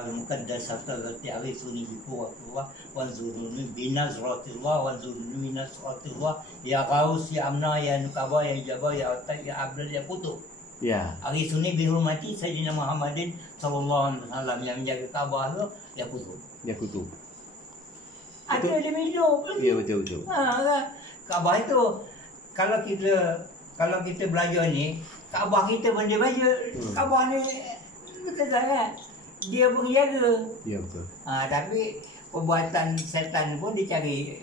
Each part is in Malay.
al-muqaddasata allati arithuni bi quwwatillah wanzuruni binazratillah wanzuruni minazratillah ya Ghaus ya Amna ya Nukaba ya Jabbar ya Atak ya Abdul ya Kutub. Ya. Arithuni bihurmati Sayyidina Muhammadin sallallahu alaihi wasallam yang menjaga Kaabah tu ya Kutub. Ya Kutub. Ada dia hidup. Ya betul. Kan? Kaabah itu kalau kita belajar ni, Kaabah kita pun dia baca. Kaabah ni betul kan? Dia pun jaga. Ya betul. Tapi perbuatan setan pun dicari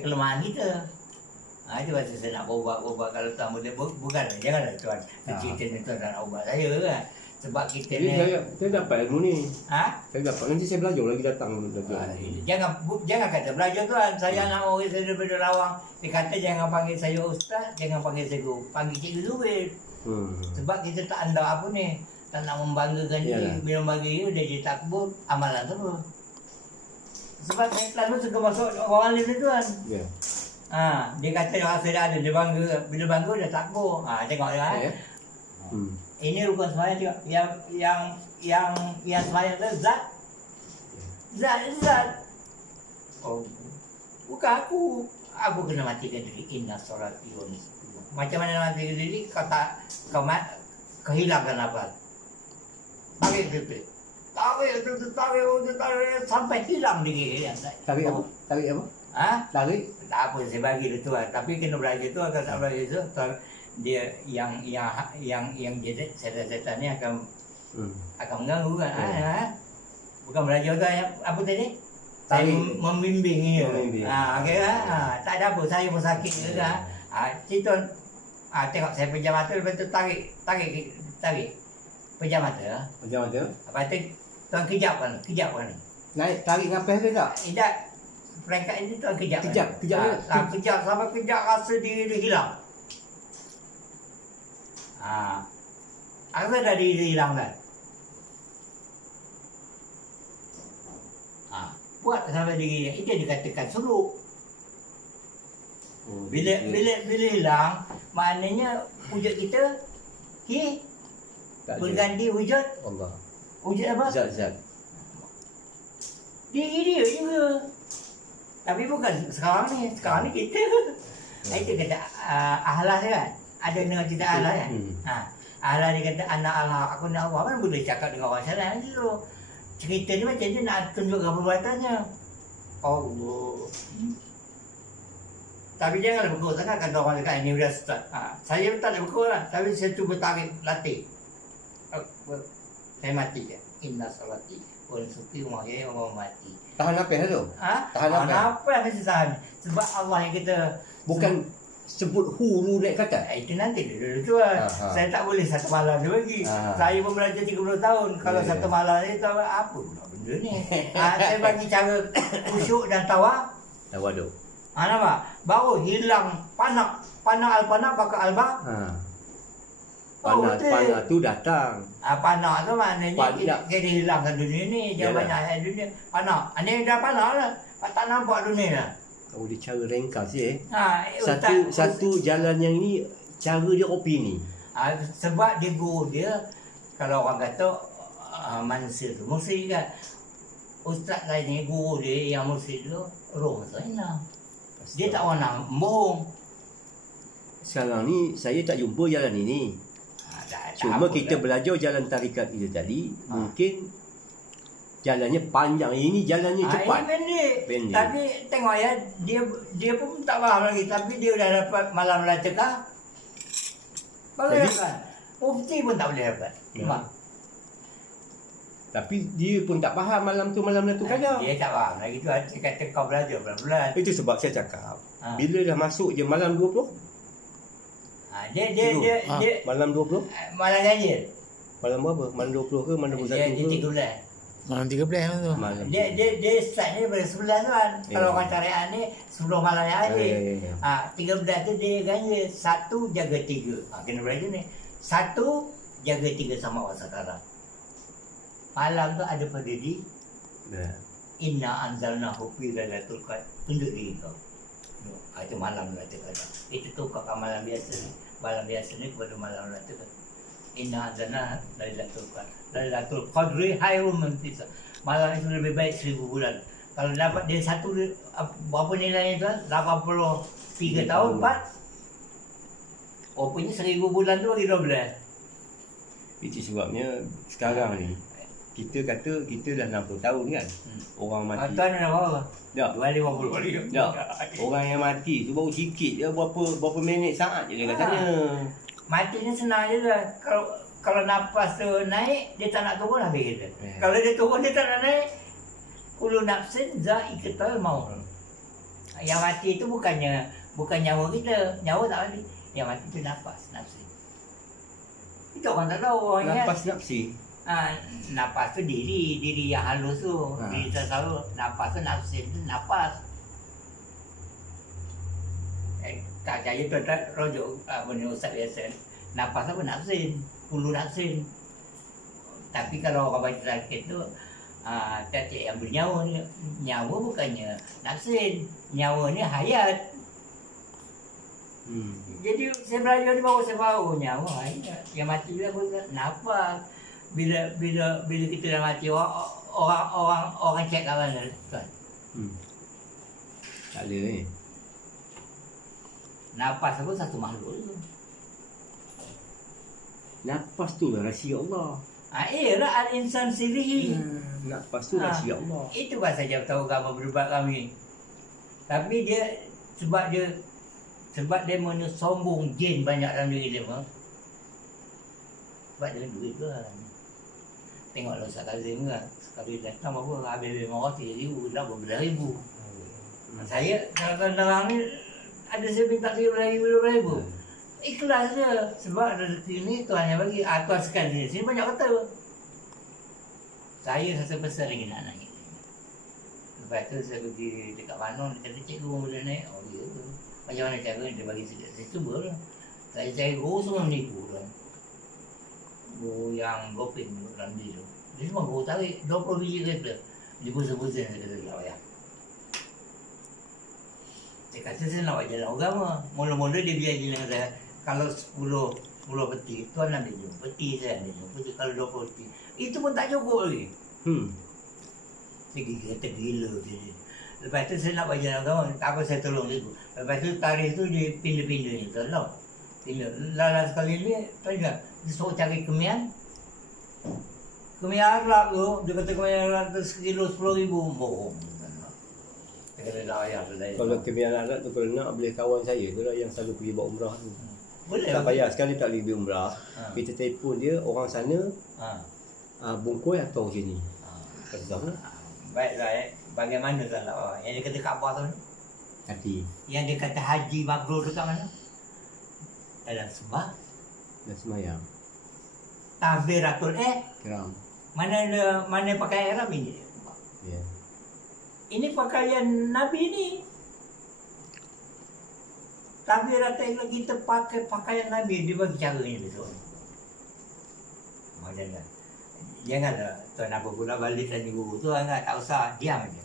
kelemahan kita. Itu pasal saya nak ubat kalau tamu dia bukan janganlah tuan. Cerita ni tuan nak ubat saya kan. Sebab kita ni saya dapat ilmu ni. Saya dapat, nanti saya belajar lagi datang. Jangan kata belajar tuan. Saya nak orang saya daripada Lawang. Dia kata jangan panggil saya ustaz, jangan panggil saya guru. Panggil cikgu Zubair. Sebab kita tak andal apa ni. Tak nak membanggakan diri. Bila membangga dia jadi takbur, amalan terus. Sebab saya selalu suka masuk orang lain tu tuan. Ya. Dia kata rasa dah ada, dia bangga. Bila bangga dia takbur. Tengok dia Ini rukun sembahyang juga. Yang sembahyang tu zat. Oh, bukan aku. Aku kena matikan diri. Inna sholati wa nusuki. Macam mana matikan diri? Kau kehilangkan apa? Tarik sampai hilang diri. Tarik apa? Tarik? Tak apa, saya bagi dia tuan. Tapi kena belajar tu, kalau tak belajar tu, dia yang setan-setan ni akan mengganggu kan. Bukan belajar tu apa tadi? Saya membimbing dia. Okey kan? Tak ada apa, saya pun sakit ke kan. Tuan tengok saya pejam mata, lepas tu tarik pejam mata. Lepas tu tuan kejap kan. Naik tarik ngapas ke tak? Tidak. Perangkat ini tuan kejap. Kejap sampai kejap rasa diri dia hilang. Rasa dah diri hilang kan? Buat sampai diri itu dikatakan suluk. Bila hilang, maknanya wujud kita berganti wujud Allah. Wujud apa? Zat. Diri dia juga. Tapi bukan sekarang ni kita. Itu kata ahlah dia kan. Ada dengan cerita ahlah kan. Ahlah dia kata anak Allah, aku nak Allah. Mana boleh cakap dengan orang salah tu. Cerita ni macam dia nak tunjukkan perbuatannya. Allah. Tapi janganlah berkut sangat kata orang dekat ini sudah start. Saya tak ada berkut lah. Tapi saya cuba tarik latih. Saya mati je. Inna salati wa nusuki wa mahyaya wa mamati. Tahan nafas tu? Tahan nafas mesti tahan. Sebab Allah yang kita bukan sebut hulu naik kata. Itu nanti dulu tuan. Saya tak boleh satu malam dia bagi. Saya pun belajar 30 tahun. Kalau satu malam ni tahu apa pula benda ni. Saya bagi cara khusyuk dan tawaduk. Nampak? Baru hilang panak pakai alba. Panak tu datang. Panak tu maknanya kita hilangkan dunia ni. Jangan banyak ayat dunia. Panak. Ini dah panak lah. Tak nampak dunia lah. Kau dia cara ringkas satu jalan yang ni cara dia kopi ni. Sebab dia guru dia, kalau orang kata manusia tu mursyid kan. Ustaz lain ni guru dia yang mursyid tu roh Zainal. Dia tak nak bohong. Sekarang ni saya tak jumpa jalan ini. Cuma kita belajar jalan tarikat itu tadi, mungkin jalannya panjang. Ini jalannya cepat. Ini pendek. Tapi tengok ya, dia pun tak faham lagi. Tapi dia dah dapat malam lacakah. Boleh dapat. Mufti pun tak boleh dapat. Tapi dia pun tak faham malam tu kadang. Dia tak faham lagi tu. Dia kata kau belajar pelan-pelan. Itu sebab saya cakap. Bila dah masuk je malam 20. Dia malam 20. Malam ganjil. Malam berapa? Malam 20 ke malam 21 ke? Dia 13. Malam 13 tu. Dia start ni daripada 11 tu kan. Kalau orang syariat ni 10 malam yang akhir. 13 tu dia ganjil. 1 jaga 3. Kena belajar ni. 1 jaga 3 sama orang sekarang. Malam tu ada pada diri. Inna anzalnahu fi lailatul qadar. Tunjuk diri kau. Itu malam lailatul qadar. Itu tu kau malam biasa ni. Malam biasa ni kepada malam lailatul qadar. Inna anzalnahu lailatul qadar. Lailatul qadri khairun min malam itu lebih baik 1000 bulan. Kalau dapat dia satu, berapa nilainya tuan? 83 tahun, Pak. Oh, punya 1000 bulan tu bagi 12. Itu sebabnya sekarang ni kita kata kita dah 60 tahun kan. Orang mati. Tuan dah berapa? Tak. 250 lagi. Tak. Orang yang mati tu baru sikit dia, berapa minit saat je dia katanya. Mati ni senang je lah. Kalau nafas tu naik, dia tak nak turun habis kita. Kalau dia turun, dia tak nak naik. Kullu nafsin za'iqatul maut. Yang mati itu bukan nyawa kita. Nyawa tak mati. Yang mati itu nafas, nafsin. Itu orang tak tahu. Nafas nafsi. Nafas tu diri yang halus tu. Diri tak tahu. Nafas tu nafsin tu nafas. Tak percaya tuan-tuan rujuk benda ustaz biasa. Nafas apa nafsin? Kullu nafsin. Tapi kalau orang baca sakit tu tiap-tiap yang bernyawa ni, nyawa bukannya nafsin, nyawa ni hayat. Jadi saya belajar ni baru saya tahu nyawa hayat. Yang mati juga pun nafas. Bila kita dah mati, orang cek kat mana tuan? Tak ada ni. Nafas pun satu makhluk tu. Nafas tu lah rahsia Allah. Ialah al-insan sirihi. Nafas tu rahsia Allah. Itu pasal saya tahu gambar berubat kami. Tapi dia sebab dia mana sombong jin banyak dalam diri dia. Sebab dia duit kan. Tengoklah Ustaz Kazim kan. Sekali datang apa habis 500,000 dah berapa ribu. Saya kadang-kadang ni ada saya minta 13,000. Ikhlas je. Sebab rezeki ni Tuhan yang bagi. Tuhan sekali sini banyak kata. Saya rasa besar lagi nak naik. Lepas tu saya pergi dekat Manon. Dia kata cikgu boleh naik. Oh ya ke. Macam mana cara dia bagi sedikit. Saya cuba lah. Saya cari guru semua menipu tuan. Guru yang goping dalam dia tu. Dia semua guru tarik 20 biji kereta. Dia pusing-pusing saya kata tak payah. Dia kata saya nak buat jalan agama. Mula-mula dia biar je dengan saya. Kalau 10 peti, tuan ambil je. Peti saya ambil je. Peti kalau 20 peti. Itu pun tak cukup lagi. Dia kata gila dia. Lepas tu saya nak buat jalan agama. Tak apa saya tolong dia. Lepas tu tarikh tu dia pindah-pindah ni. Tolong. Pindah. Lalu sekali ni, tahu tak? Dia suruh cari kemian. Kemian Arab tu. Dia kata kemian Arab tu sekilo 10,000. Bohong. Kalau kemian Arab tu kalau nak boleh kawan saya tu lah yang selalu pergi buat umrah tu. Boleh. Tak payah sekali tak pergi umrah. Kita telefon dia orang sana. Bungkoi atau sini. Kata Baiklah bagaimana tuan nak yang dia kata Kaabah tu ni? hati. Yang dia kata haji mabrur tu kat mana? Dalam sembah. Dan semayang. Takbiratul Kiram. Mana pakai ihram ini? Ya. Ini pakaian Nabi ni. Takbiratul kita pakai pakaian Nabi. Dia bagi caranya betul. Macam janganlah tuan apa pula balik tadi guru tu enggak tak usah diam aja.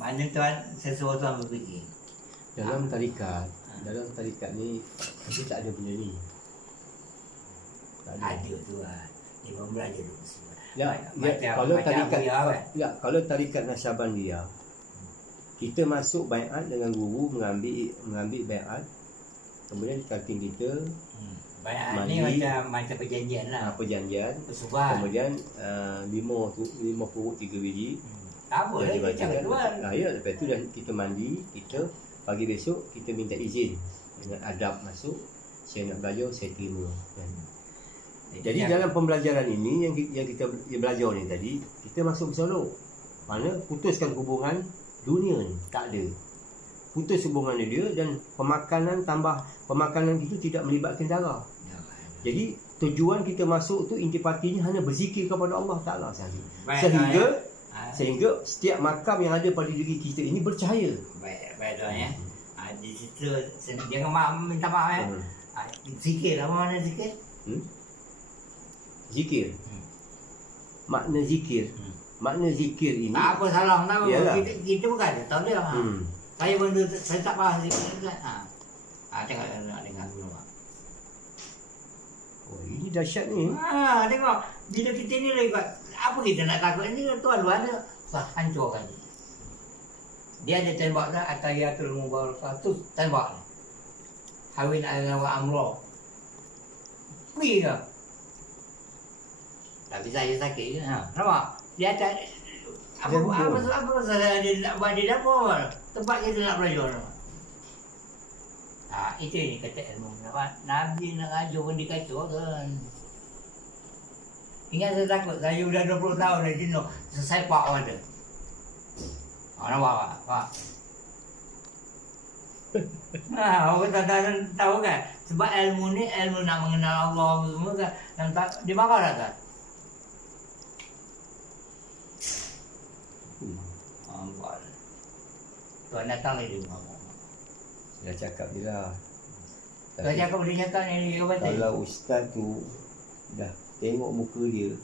Mana tuan sesuatu tuan berfikir. Dalam tarikat ni kita tak ada benda ni. Tak ada. Ada tuan. Dia mau belajar dulu semua. Kalau tarikat Nasyabandiyah kita masuk baiat dengan guru mengambil baiat. Kemudian kating kita baiat ni macam perjanjian lah. Perjanjian. Persubahan. Kemudian 5 puruk 3 biji. Tak apa lah cakap tuan. Ya, lepas tu dah kita mandi, kita pagi besok kita minta izin dengan adab masuk. Saya nak belajar, saya terima. Jadi dalam pembelajaran ini yang kita belajar ni tadi, kita masuk bersolok. Mana putuskan hubungan dunia ni, tak ada. Putus hubungan dia dan pemakanan itu tidak melibatkan darah. Jadi tujuan kita masuk tu intipatinya hanya berzikir kepada Allah Taala sahaja. Sehingga setiap makam yang ada pada diri kita ini bercahaya. Baik tuan ya. Di situ jangan minta maaf ya. Zikir apa makna zikir? Zikir. Makna zikir. Makna zikir ini. Tak apa salah tak apa. Kita bukan ada tahu dia. Saya benda saya tak faham zikir kan. Tengok nak dengar dulu. Oh, ini dahsyat ni. Tengok bila kita ni lagi Apa kita nak takut ni? Tuan lu ada. Wah, hancurkan dia. Dia ada tembak dah. Atahiyatul Mubarakah tu tembak. Hawin ala amro. Pergi ke? Tapi saya sakit. Nampak? Dia ada apa pasal dia nak buat di dapur. Tempat kita nak belajar. Itu yang kata ilmu. Nabi nak ajar pun dikacau kan. Ingat saya takut. Saya sudah 20 tahun dah jenuh. Selesai pak ada. Nampak pak? Orang tak tahu kan. Sebab ilmu ni ilmu nak mengenal Allah semua kan. Dan dia marah tak kan? Tuan datang lagi dia ngomong. Dah cakap je lah. Tuan cakap boleh cakap ni kalau ustaz tu dah tengok muka dia,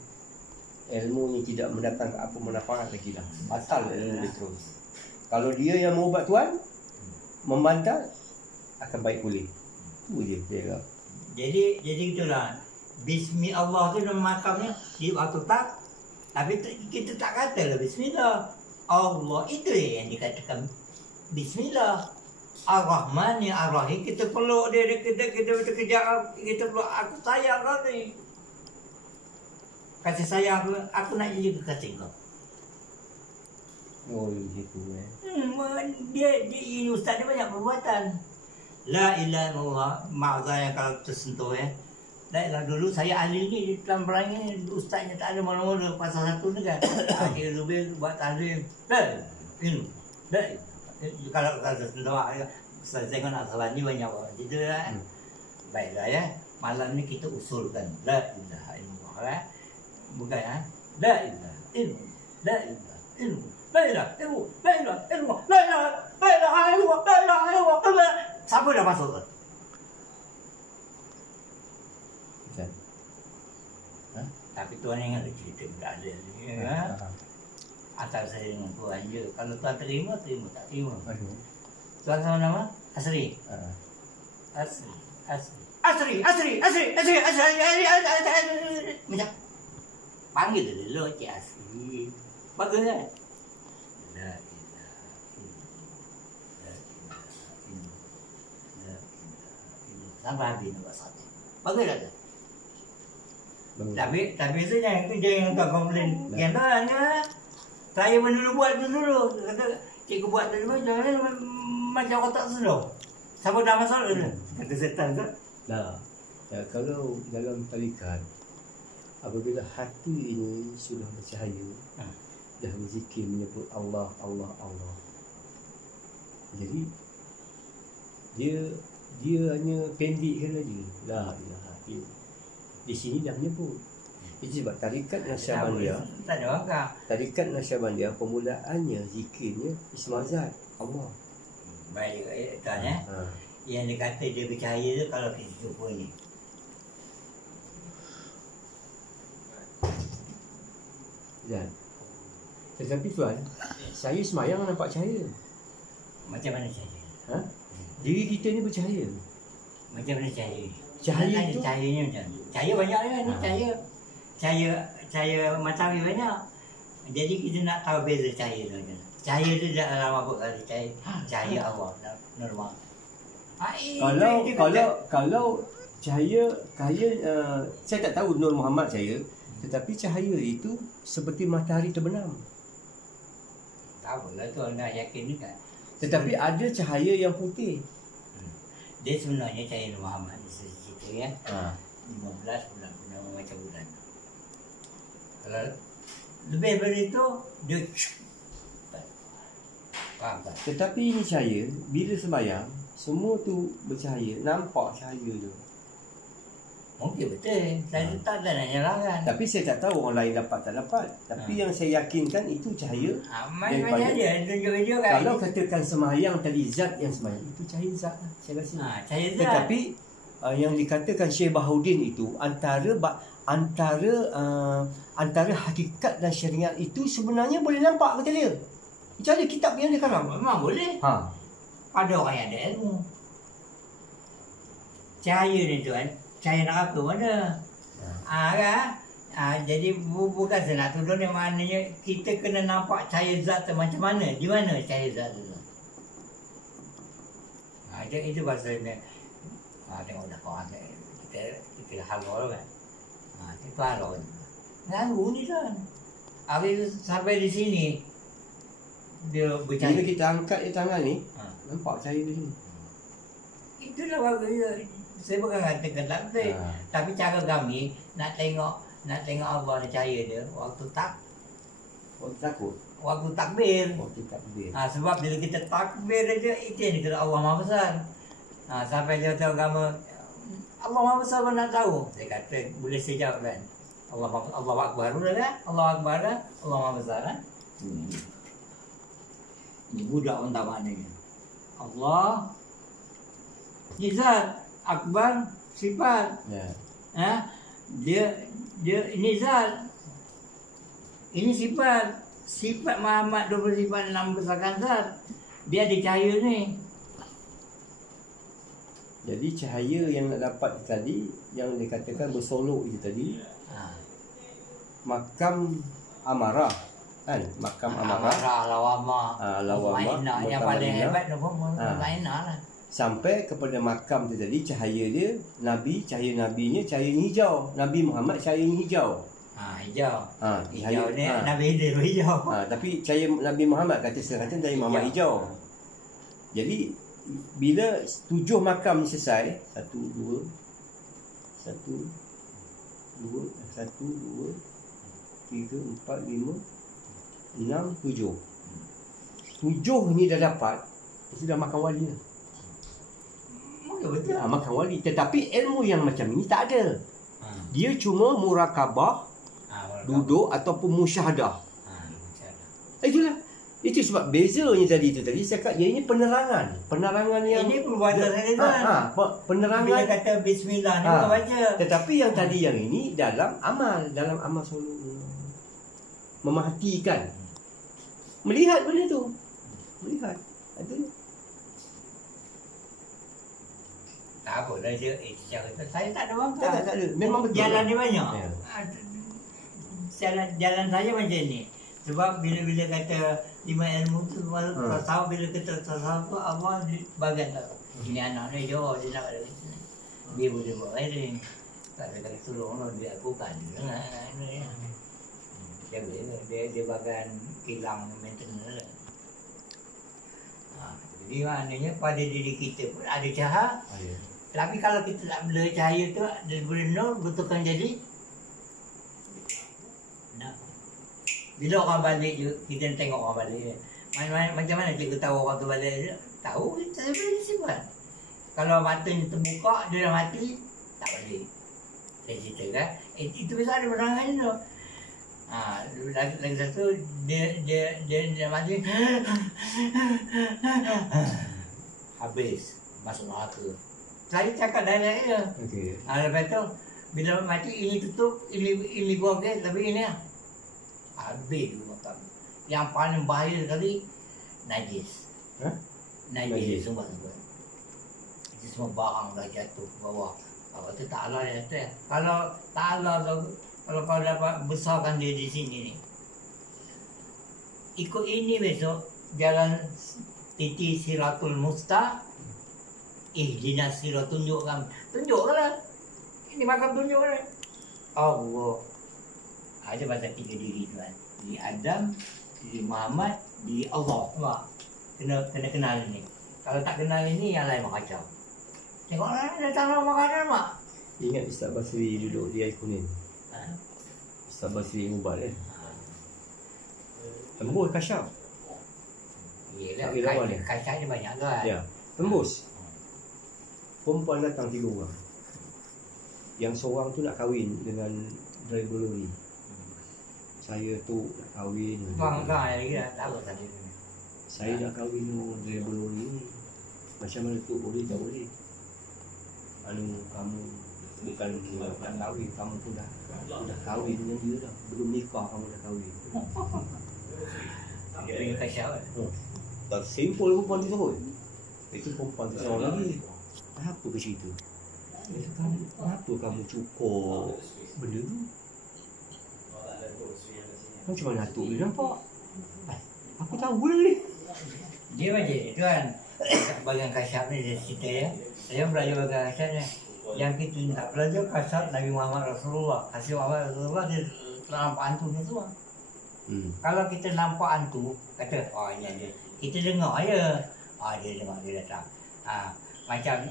ilmu ni tidak mendatangkan apa manfaat lagi dah. Batal ilmu dia terus. Kalau dia yang mau ubat tuan, membantah, akan baik pulih. Itu je dia kata. Jadi gitulah. Bismi Allah tu nama makamnya di waktu tak. Tapi kita tak kata lah Bismillah. Allah itu yang dikatakan Bismillah. Ar-Rahman ya Ar-Rahim. Kita peluk dia, kita kejar, kita peluk. Aku sayang kau ni. Kasih sayang aku nak jadi kekasih kau. Oh, gitu Dia ustaz dia banyak perbuatan. La ilaha illallah. Ma'zah yang kalau tersentuh Baiklah dulu saya ahli ni di dalam perang ni ustaznya tak ada mana-mana pasal satu ni kan. Akhir lebih buat tahlim. Ini. Kalau tersentuh ustaz tengok nak salah ni banyak orang. Jadi kan. Baiklah ya. Malam ni kita usulkan la ilaha illallah. Bukan la ilaha illallah. La ilaha illallah. La ilaha illallah. La ilaha illallah. La ilaha illallah. La ilaha illallah. Siapa dah masuk tu? Tapi tuan ingat cerita tak ada ni antara saya dengan tuan je. Kalau tuan terima, tak terima. Tuan sama nama? Asri. Asri. Macam panggil dulu Cik Asri. Bagus kan? La ilaha illallah. Sampai habis nak buat satu. Bagus tak tu? Tapi itu jangan kau komplain. Yang tanya saya dulu buat dulu. Kata cikgu buat dulu jangan macam kau tak sedar. Siapa dah masalah dulu? Kata setan tu. Nah, kalau dalam tarikat apabila hati ini sudah bercahaya, dah berzikir menyebut Allah. Jadi dia hanya pendekkan saja. La ilaha illallah. Di sini dah menyebut. Itu sebab tarikat Nasyabandiyah. Tak ada orang. Tarikat Nasyabandiyah permulaannya zikirnya Isma Zat Allah. Baik, tanya. Yang dia kata dia bercahaya tu kalau kita jumpa ni. Dan tetapi tuan, saya semayang nampak cahaya. Macam mana cahaya? Diri kita ni bercahaya. Macam mana cahaya? Cahaya tu cahayanya macam mana? Cahaya banyak kan ni cahaya matahari banyak. Jadi kita nak tahu beza cahaya tu macam mana. Cahaya tu dalam apa kali cahaya Allah normal. Kalau cahaya saya tak tahu Nur Muhammad saya, tetapi cahaya itu seperti matahari terbenam. Tahu lah tu nak yakin ni kan. Tetapi ada cahaya yang putih. Dia sebenarnya cahaya Nur Muhammad cerita ya. 15 bulan macam bulan. Kalau lebih daripada itu dia faham tak? Tetapi ini cahaya bila sembahyang semua tu bercahaya, nampak cahaya tu. Mungkin betul. Saya tak ada nak nyalahkan. Tapi saya tak tahu orang lain dapat tak dapat. Tapi yang saya yakinkan itu cahaya. Macam dia tunjuk video kan. Kalau katakan sembahyang tadi zat yang sembahyang itu cahaya zat lah, saya rasa. Cahaya zat. Tetapi yang dikatakan Syekh Bahaudin itu antara hakikat dan syariat itu sebenarnya boleh nampak kata dia. Macam mana kitab yang dia karang? Memang boleh. Ada orang yang ada ilmu. Cahaya ni tuan, cahaya neraka mana? Kan? Jadi bukan saya nak tuduh ni, maknanya kita kena nampak cahaya zat tu macam mana, di mana cahaya zat tu. Itu bahasa ni. Tengok dah kawan kita halau kan. Itu halau. Nganggu ni kan. Habis sampai di sini dia bercahaya. Bila kita angkat di tangan ni, nampak cahaya di sini. Itulah bagus. Saya bukan katakan tak baik. Tapi cara kami nak tengok Allah ni cahaya dia waktu takut. Waktu takbir. Sebab bila kita takbir aja itu yang dikata Allah Maha Besar. Sampai dia tahu kamu Allah Maha Besar pun nak tahu. Saya kata boleh saya jawab kan. Allah Akbar kan? Allah Akbar kan? Allah Maha Besar kan? Ini budak pun tak maknanya. Allah Nizar Akbar sifat. Dia ini zat. Ini sifat. Sifat Muhammad 20 sifat 6 besarkan zat. Dia ada cahaya ni. Jadi cahaya yang nak dapat tadi, yang dikatakan bersolok itu tadi, makam amarah kan, makam amarah, lawama, yang paling hebat tu pun mutmainah lah. Sampai kepada makam tu tadi, cahaya dia Nabi, cahaya Nabinya cahaya hijau, Nabi Muhammad cahaya hijau. Hijau. Hijau ni Nabi dia hijau. Tapi cahaya Nabi Muhammad kata Nabi Muhammad hijau. Jadi bila 7 makam ni selesai, 1 2 3 4 5 6 7. 7 ni dah dapat, sudah makan wali lah. Betul. Makan wali. Tetapi ilmu yang macam ni tak ada. Dia cuma murakabah, duduk ataupun musyahadah. Itulah. Itu sebab bezanya tadi saya kata dia ini penerangan yang ini perbuatan saya kan. Penerangan bila kata bismillah ni bukan baca. Tetapi yang tadi yang ini dalam amal solo. Memerhatikan. Melihat benda tu. Melihat. Ada. Tak apa dah dia saya tak ada bangga. Tak ada. Memang betul. Jalan dia banyak. Jalan saya macam ni. Sebab bila kata 5 ilmu tu tahu bila kita tasawuf tu Allah bagian tak. Ini anak ni dia nak ada. Dia boleh buat lain. Tak ada tolong dia lakukan. Dia bagian kilang maintenance. Jadi maknanya pada diri kita pun ada cahaya. Tapi kalau kita tak bela cahaya tu daripada nol betulkan jadi. Bila orang balik je, kita tengok orang balik. Macam mana cikgu tahu orang tu balik je? Tahu kita boleh simpan. Kalau matanya terbuka, dia dah mati, tak balik. Saya cerita kan. Itu biasa ada penerangan tu. Lagi satu, dia mati. Habis. Masuk neraka. Saya cakap direct je. Lepas tu, bila mati, ini tutup, ini buang ke, tapi ini lah. Habis tu makam. Yang paling bahaya sekali najis. Najis semua. Itu semua barang dah jatuh ke bawah. Kalau tu Ta'ala yang jatuh. Kalau Ta'ala kalau kau dapat besarkan dia di sini ni. Ikut ini besok jalan titi siratul musta. Ihdinas sirat, tunjukkan lah. Ini makam tunjukkan. Allah. Ada pasal 3 diri tu kan. Diri Adam, diri Muhammad, diri Allah. Nampak? Kena kenal ni. Kalau tak kenal ini, yang lain kacau. Tengok lah, datang orang makanan mak. Ingat Ustaz Basri duduk di Aikunin. Ustaz Basri Mubat kan. Tembus kasyaf. Yelah, kasyaf dia banyak kan. Ya, tembus. Perempuan datang 3 orang. Yang seorang tu nak kahwin dengan driver lori. Saya tu nak kahwin. Bang lagi dah tahu tadi. Saya nak kahwin dengan driver lori ni. Macam mana tu, boleh tak boleh? Kamu bukan nak kahwin, kamu pun dah kahwin dengan dia dah. Belum nikah kamu dah kahwin. Dia pergi kasyaf kan. Tak simple perempuan tu sebut. Itu perempuan tu seorang lagi. Apa ke cerita? Kenapa kamu cukur benda tu? Macam mana atuk dia nampak? Aku tahu lah ni. Dia macam ni tuan. Bagian kasyaf ni dia cerita ya. Saya belajar bagian kasyaf ni. Yang kita nak belajar kasyaf Nabi Muhammad Rasulullah. Kasih Muhammad Rasulullah dia nampak hantu ni tu. Kalau kita nampak hantu, kata, oh ini dia. Kita dengar je. Dia dengar, dia datang.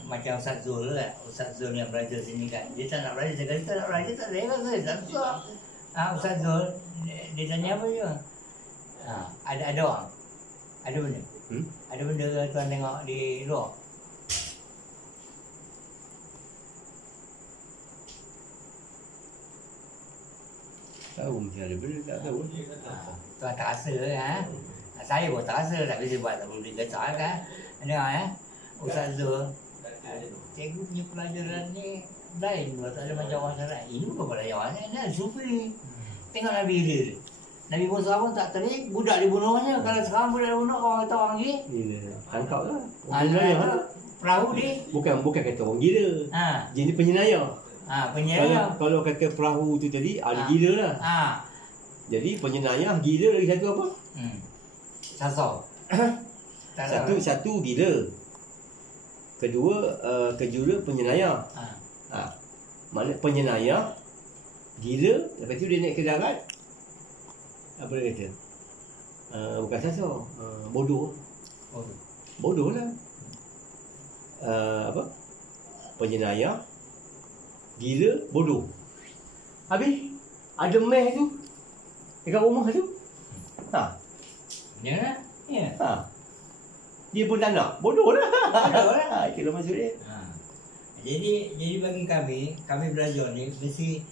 Macam Ustaz Zul kan. Ustaz Zul yang belajar sini kan. Dia tak nak belajar. Dia tak nak belajar, tak lewat saya. Tak susah. Ustaz Zul, dia tanya apa je? Ada orang. Ada benda. Ada benda tuan tengok di luar. Tahu macam ada benda, tak tahu. Tuan tak rasa kan? Saya pun tak rasa, tak boleh buat, tak boleh kacau kan? Dengar Ustaz Zul, cikgu punya pelajaran ni lain pula, tak ada macam orang sana. Ini bukan pelajaran ni, ada sufi. Tengok Nabi Hidir. Nabi Musa pun tak terik, budak dibunuhnya. Kalau sekarang budak dibunuh, orang kata orang gila. Tangkap lah. Perahu dia. Bukan kata orang gila. Jenis penyinaya. Penyinaya. Kalau kata perahu tu tadi, ada gila lah. Jadi penyinaya, gila lagi satu apa? Sasau. Satu gila. Kedua, kejura penyinaya. Mana penyinaya, gila, lepas tu dia naik ke darat. Apa dia kata? Bukan sasau, bodoh. Bodoh lah. Apa? Penyinaya, gila, bodoh. Habis ada meh tu dekat rumah tu. Ya. Dia pun tak nak. Bodoh lah. Bodoh lah. Itulah maksud dia. Jadi bagi kami belajar ni mesti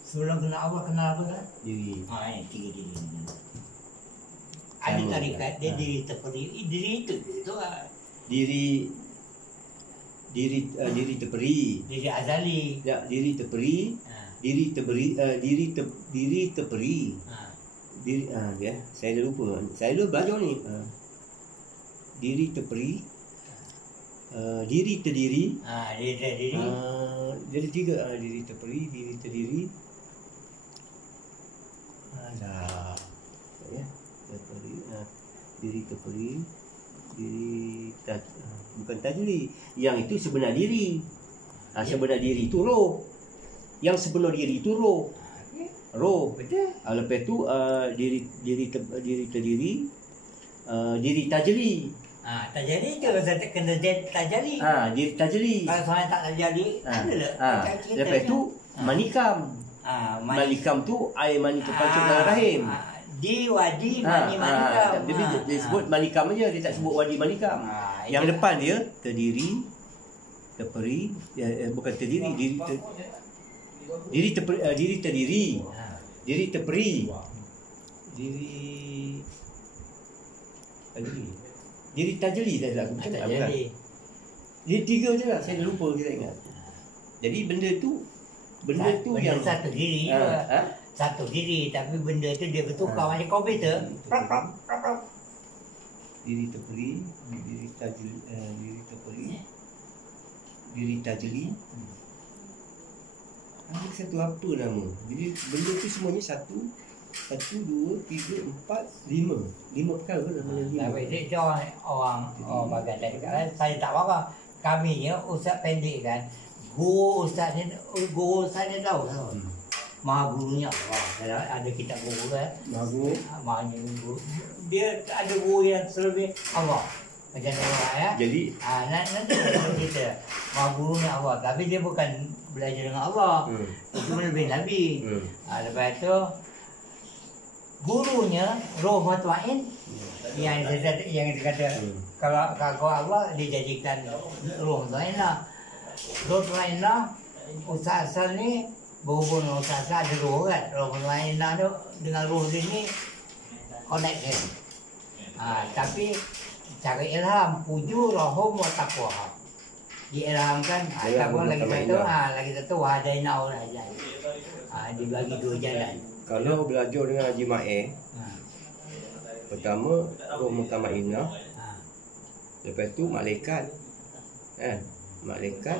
sebelum kenal Allah, kenal apa kan? Diri. Ini tiga diri. Ada tarikat dia diri terperi. Diri itu lah. Diri terperi. Diri azali. Ya, diri terperi. Diri terperi. Ya, saya dah lupa. Saya dah belajar ni. Diri terperi. Diri terdiri. Diri terdiri. Jadi tiga. Diri terperi, diri terdiri. Ya. Diri terperi. Bukan tajli. Yang itu sebenar diri. Sebenar diri itu roh. Yang sebenar diri itu roh. Roh. Betul. Lepas tu diri terdiri. Diri tajli. Tajli tu saya kena tajli. Diri tajli. Kalau seorang tak tajli, ada tak? Lepas tu manikam. Manikam tu air mani terpancung dalam rahim. Di wadi manikam. Dia sebut manikam aja, dia tak sebut wadi manikam. Yang depan dia terdiri, terperi, bukan terdiri, diri terdiri, diri terperi, diri tajli dah lah. Bukan. Dia tiga je lah, saya lupa, kita ingat. Jadi benda tu yang satu diri satu diri, tapi benda tu dia bertukar macam komputer. Diri terperi, diri tajli, diri terperi, diri tajli. Ada satu apa nama? Jadi benda tu semuanya satu, dua, tiga, empat, lima. Lima perkara lah. Tapi dia orang bagian tadi kan. Saya tak apa. Kami ya ustaz pendek kan. Guru ustaz ni tahu. Maha gurunya Allah. Ada kitab guru kan. Maha guru. Guru. Dia ada guru yang selebih Allah. Macam orang ya. Jadi nanti kita maha gurunya Allah. Tapi dia bukan belajar dengan Allah. Itu lebih Nabi. Lepas tu gurunya roh mutmain yang dikata kalau Allah dijadikan roh mutmainah. Roh mutmainah Ustaz Asal ni berhubung dengan Ustaz Asal ada roh kan. Roh mutmainah tu dengan roh dia ni connection. Tapi cara ilham puju rohum wa taqwa. Diilhamkan ataupun lagi satu wahdainau aja. Dibagi dua jalan. Kalau belajar dengan Haji Ma'e, pertama roh mutmainah, lepas tu malaikat. Malaikat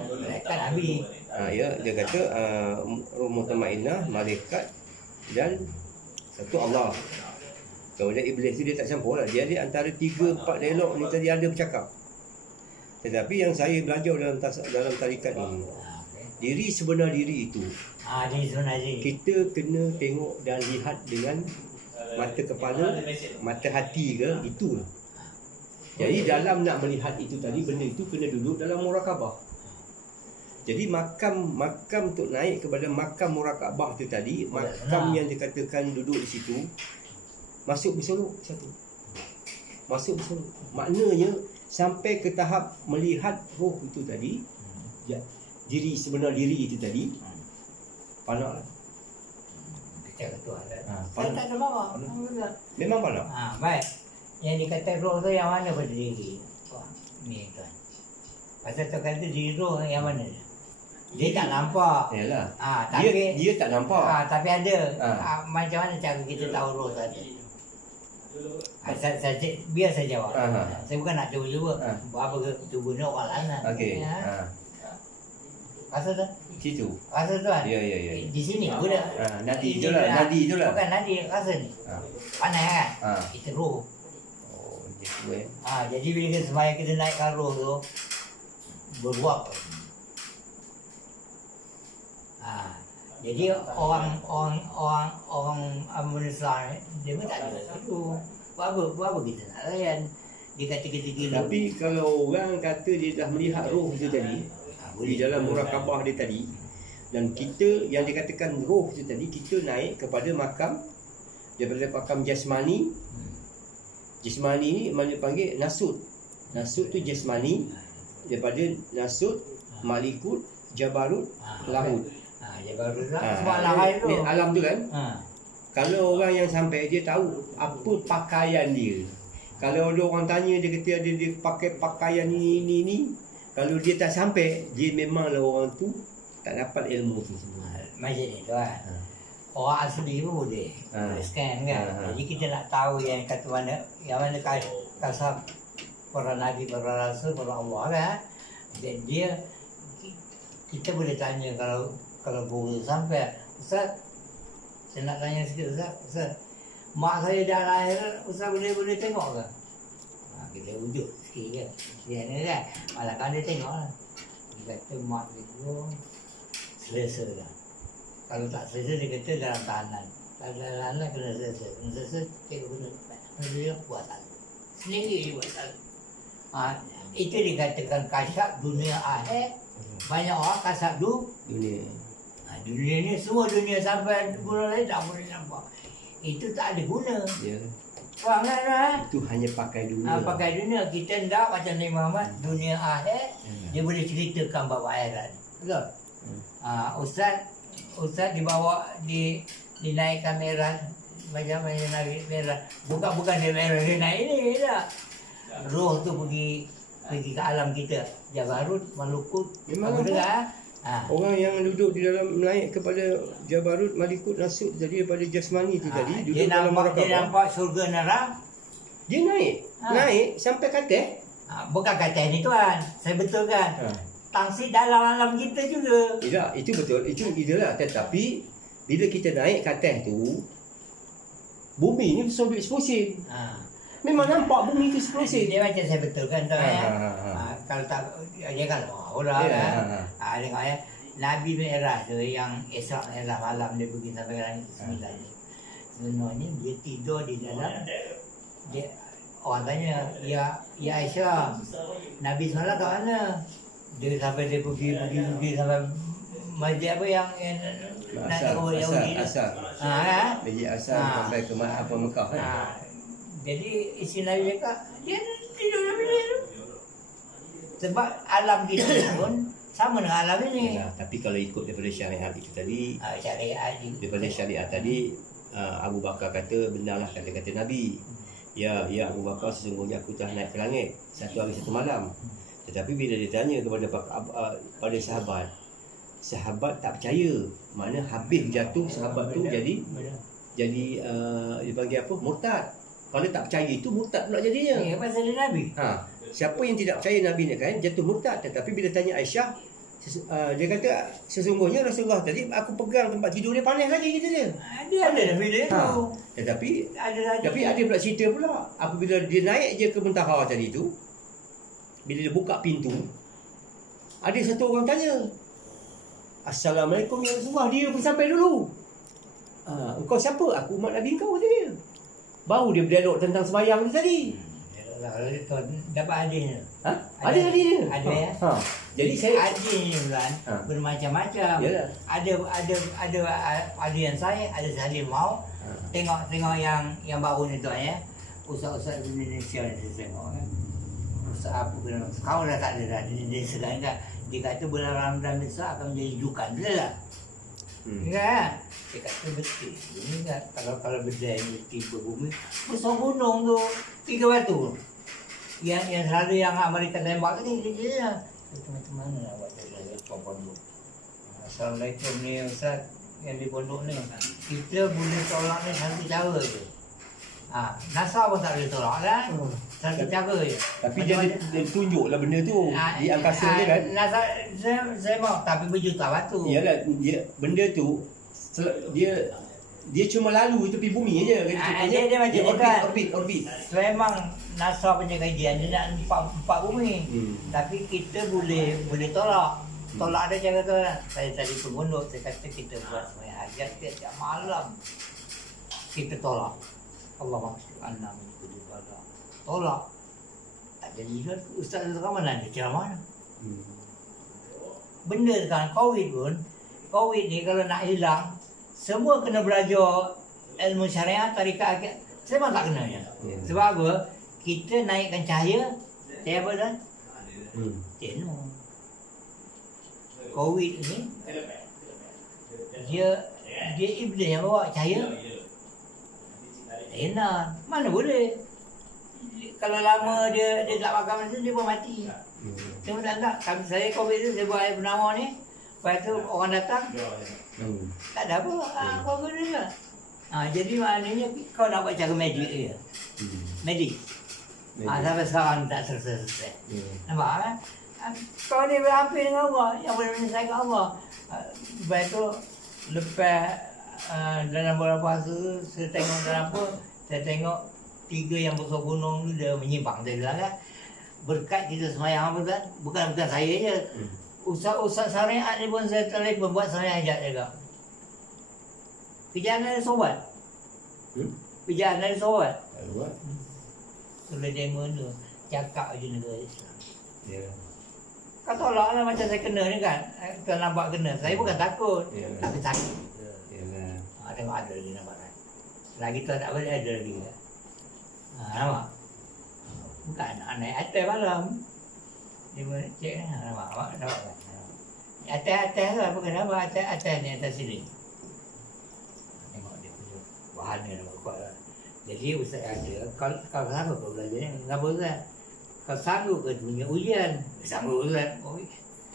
Nabi. Ya, dia kata roh mutmainah, malaikat dan Satu Allah. Kemudian iblis tu dia tak campur lah. Dia antara 3-4 dialog ni tadi ada bercakap. Tetapi yang saya belajar dalam tarikat ini, diri sebenar diri itu, Diri sebenar diri. kita kena tengok dan lihat dengan mata kepala, mata hati ke, itu. Jadi dalam nak melihat itu tadi, benda itu kena duduk dalam murakabah. Jadi makam untuk naik kepada makam murakabah tu tadi, makam yang dikatakan duduk di situ, masuk bersolok satu. Masuk bersolok. Maknanya sampai ke tahap melihat roh itu tadi, diri sebenar diri itu tadi, panak lah. Kita ketua dah. Panak. Tak ada bawa. Memang panak. Baik. Yang dikata roh tu yang mana pada diri? Ni tuan. Pasal tu kata diri roh yang mana? Dia tak nampak. Yalah. Tapi dia tak nampak. tapi ada. Macam mana cara kita tahu roh tadi? Saya biar saya jawab. Saya bukan nak cuba-cuba. Apa ke cuba ni orang lain. Okey. Pasal tu? Situ. Rasa tuan? Ya. Di sini guna. Nadi itulah. Bukan nadi, rasa ni. Panas kan? Itu roh. Oh, gitu Jadi bila kita sembahyang kita naikkan roh tu berbuat. Jadi orang manusia dia pun tak ada itu. Buat apa kita nak layan? Dia kata kita gila. Tapi kalau orang kata dia dah melihat roh itu tadi, di dalam murakabah dia tadi, dan kita yang dikatakan roh itu tadi, kita naik kepada makam, daripada makam jasmani. Jasmani ni mana panggil nasut. Nasut tu jasmani, daripada nasut, malikut, jabarut, lahut. Jabarut semua alam tu. Alam tu kan. Kalau orang yang sampai, dia tahu apa pakaian dia. Kalau ada orang tanya, dia kata dia pakai pakaian ni. Kalau dia tak sampai, dia memanglah orang tu tak dapat ilmu tu semua. Macam ni tuan. Orang asli pun boleh scan kan. Jadi kita nak tahu yang kata mana, yang mana kasar para nabi, para rasul, para Allah kan. Dan dia, kita boleh tanya kalau guru sampai, Ustaz, saya nak tanya sikit Ustaz, mak saya dah lahir, Ustaz boleh tengok ke? Kita wujud sikit kan. Dia ni kan, malah kan dia tengok lah. Dia kata mak dia tu selesa lah. Kalau tak selesa dia kata dalam tahanan. Kalau dalam tahanan kena selesa. Kena selesa, cikgu kena dia buat satu. Sendiri dia buat satu. Itu dikatakan kasyaf dunia akhir. Banyak orang kasyaf dunia. Dunia ni semua dunia sampai guna lain tak boleh nampak. Itu tak ada guna. Ya. Faham kan? Itu hanya pakai dunia. Pakai dunia. Kita tak macam Nabi Muhammad, dunia akhir, dia boleh ceritakan bab akhirat. Betul? Ustaz dibawa dinaikkan merah macam mana Nabi merah. Bukan dia merah, dia naik ni tak. Roh tu pergi ke alam kita. Jabarut, Malukut. Memang dengar. Orang yang duduk di dalam naik kepada Jabarut, Malikut, Nasut tadi, daripada jasmani tu tadi, duduk dalam murakabah. Dia nampak surga neraka. Dia naik sampai katil. Bukan katil ni tuan. Saya betulkan. Tangsi dalam alam kita juga. Tidak, itu betul. Itu itulah. Tetapi bila kita naik katil tu, bumi ni selalu eksplosif. Memang nampak bumi tu eksplosif. Dia macam saya betulkan tu kalau tak, dia kan orang kan. Tengok ya, Nabi Mi'raj tu yang Isra' Mi'raj malam dia pergi sampai langit ke-9. Sebenarnya dia tidur di dalam, dia, orang tanya, ya Aisyah, Nabi semalam kat mana? Dia sampai dia pergi sampai masjid apa yang Asar. Masjid Asar sampai ke Mekah kan. Jadi isi Nabi cakap, dia tidur dalam bilik tu. Sebab alam kita pun sama dengan alam ini. Tapi kalau ikut daripada syariat itu tadi, daripada syariat tadi, Abu Bakar kata, benarlah kata-kata Nabi. Ya Abu Bakar, sesungguhnya aku telah naik ke langit 1 hari 1 malam. Tetapi bila dia tanya pada sahabat tak percaya. Mana habis jatuh sahabat tu jadi dipanggil apa? Murtad. Kalau tak percaya itu murtad pula jadinya. Pasal dia Nabi. Siapa yang tidak percaya Nabi ni kan jatuh murtad. Tetapi bila tanya Aisyah, dia kata sesungguhnya Rasulullah tadi aku pegang tempat tidur dia panas lagi gitu dia. Dia ada video tu. Tetapi Ada ada pula cerita pula apabila dia naik je ke Muntaha tadi tu, bila dia buka pintu, ada satu orang tanya, Assalamualaikum ya Rasulullah. Dia pun sampai dulu. Engkau siapa? Aku umat Nabi kau, kata dia. Baru dia berdialog tentang sembahyang ni tadi. Dapat adilnya. Ada dia. Ada ya. Jadi saya adilnya kan bermacam-macam. Yalah. Ada yang saya, ada saya mau. Tengok yang baru ni tu ya. Ustaz-ustaz Indonesia ni saya tengok kan. Ustaz apa kena. Kau dah tak ada dah. Dia sekarang kan. Dia kata bulan Ramadan besar akan menjadi jukan. Betul tak? Kan? Dia kata betul. Ini kan kalau berdaya tiba bumi. Besar gunung tu. 3 batu. Yang selalu yang Amerika tembak ni dia. Teman-teman nak buat jaga pondok. Assalamualaikum ni Ustaz yang di pondok ni. Kita boleh tolak ni satu cara je. NASA pun tak boleh tolak kan? Satu cara je. Tapi dia tunjuklah benda tu di angkasa dia kan. NASA saya mau tapi berjuta batu. Iyalah benda tu dia cuma lalu tepi bumi aja kan. Dia macam orbit. Memang NASA punya kajian dia nak empat bumi. Tapi kita boleh tolak. Tolak ada cara tu. Saya tadi pengunduk saya kata kita buat sembahyang hajat tiap malam. Kita tolak. Allah maksud anna min bala. Tolak. Tak jadi juga ustaz tu mana dia ceramah. Benda kan COVID ni kalau nak hilang semua kena belajar ilmu syariat, tarikat akid. Saya memang tak kenanya. Sebab apa? Kita naikkan cahaya. Cahaya apa dah? Tengok. COVID ni dia iblis yang bawa cahaya. Enak. Mana boleh. Kalau lama dia tak makan macam dia pun mati. Dia pun tak. Kami saya COVID tu saya buat air penawar ni. Lepas tu orang datang. Tak ada apa. Apa dia. Jadi maknanya kau nak buat cara medik dia. Medik. Sampai sekarang tak selesai. Nampak kan? Kau ni berhampir dengan Allah. Yang boleh menyelesaikan Allah. Lepas tu lepas dalam bulan puasa saya tengok 3 yang besar gunung tu dia menyimpang saya bilang kan. Berkat kita sembahyang apa kan? Bukan saya je. Ustaz syariat ni pun saya telefon buat sembahyang hajat juga. Kerjaan ada sobat. Kerjaan ada sobat. Sudah demo tu cakap je negara Islam. Kau tolak lah macam saya kena ni kan. Tuan nampak kena. Saya bukan takut. Tapi sakit. Tengok ada lagi nampak kan. Lagi tu tak boleh ada lagi kan. Nampak? Bukan naik atas malam. Dia boleh cek kan. Nampak kan. Atas lah bukan nampak. Atas ni atas sini. Tengok dia punya bahan ni nampak kuat lah. Jadi ustaz ada. Kalau sanggup kau belajar ni. Kenapa ustaz? Kau sanggup ke punya ujian? Sanggup ustaz.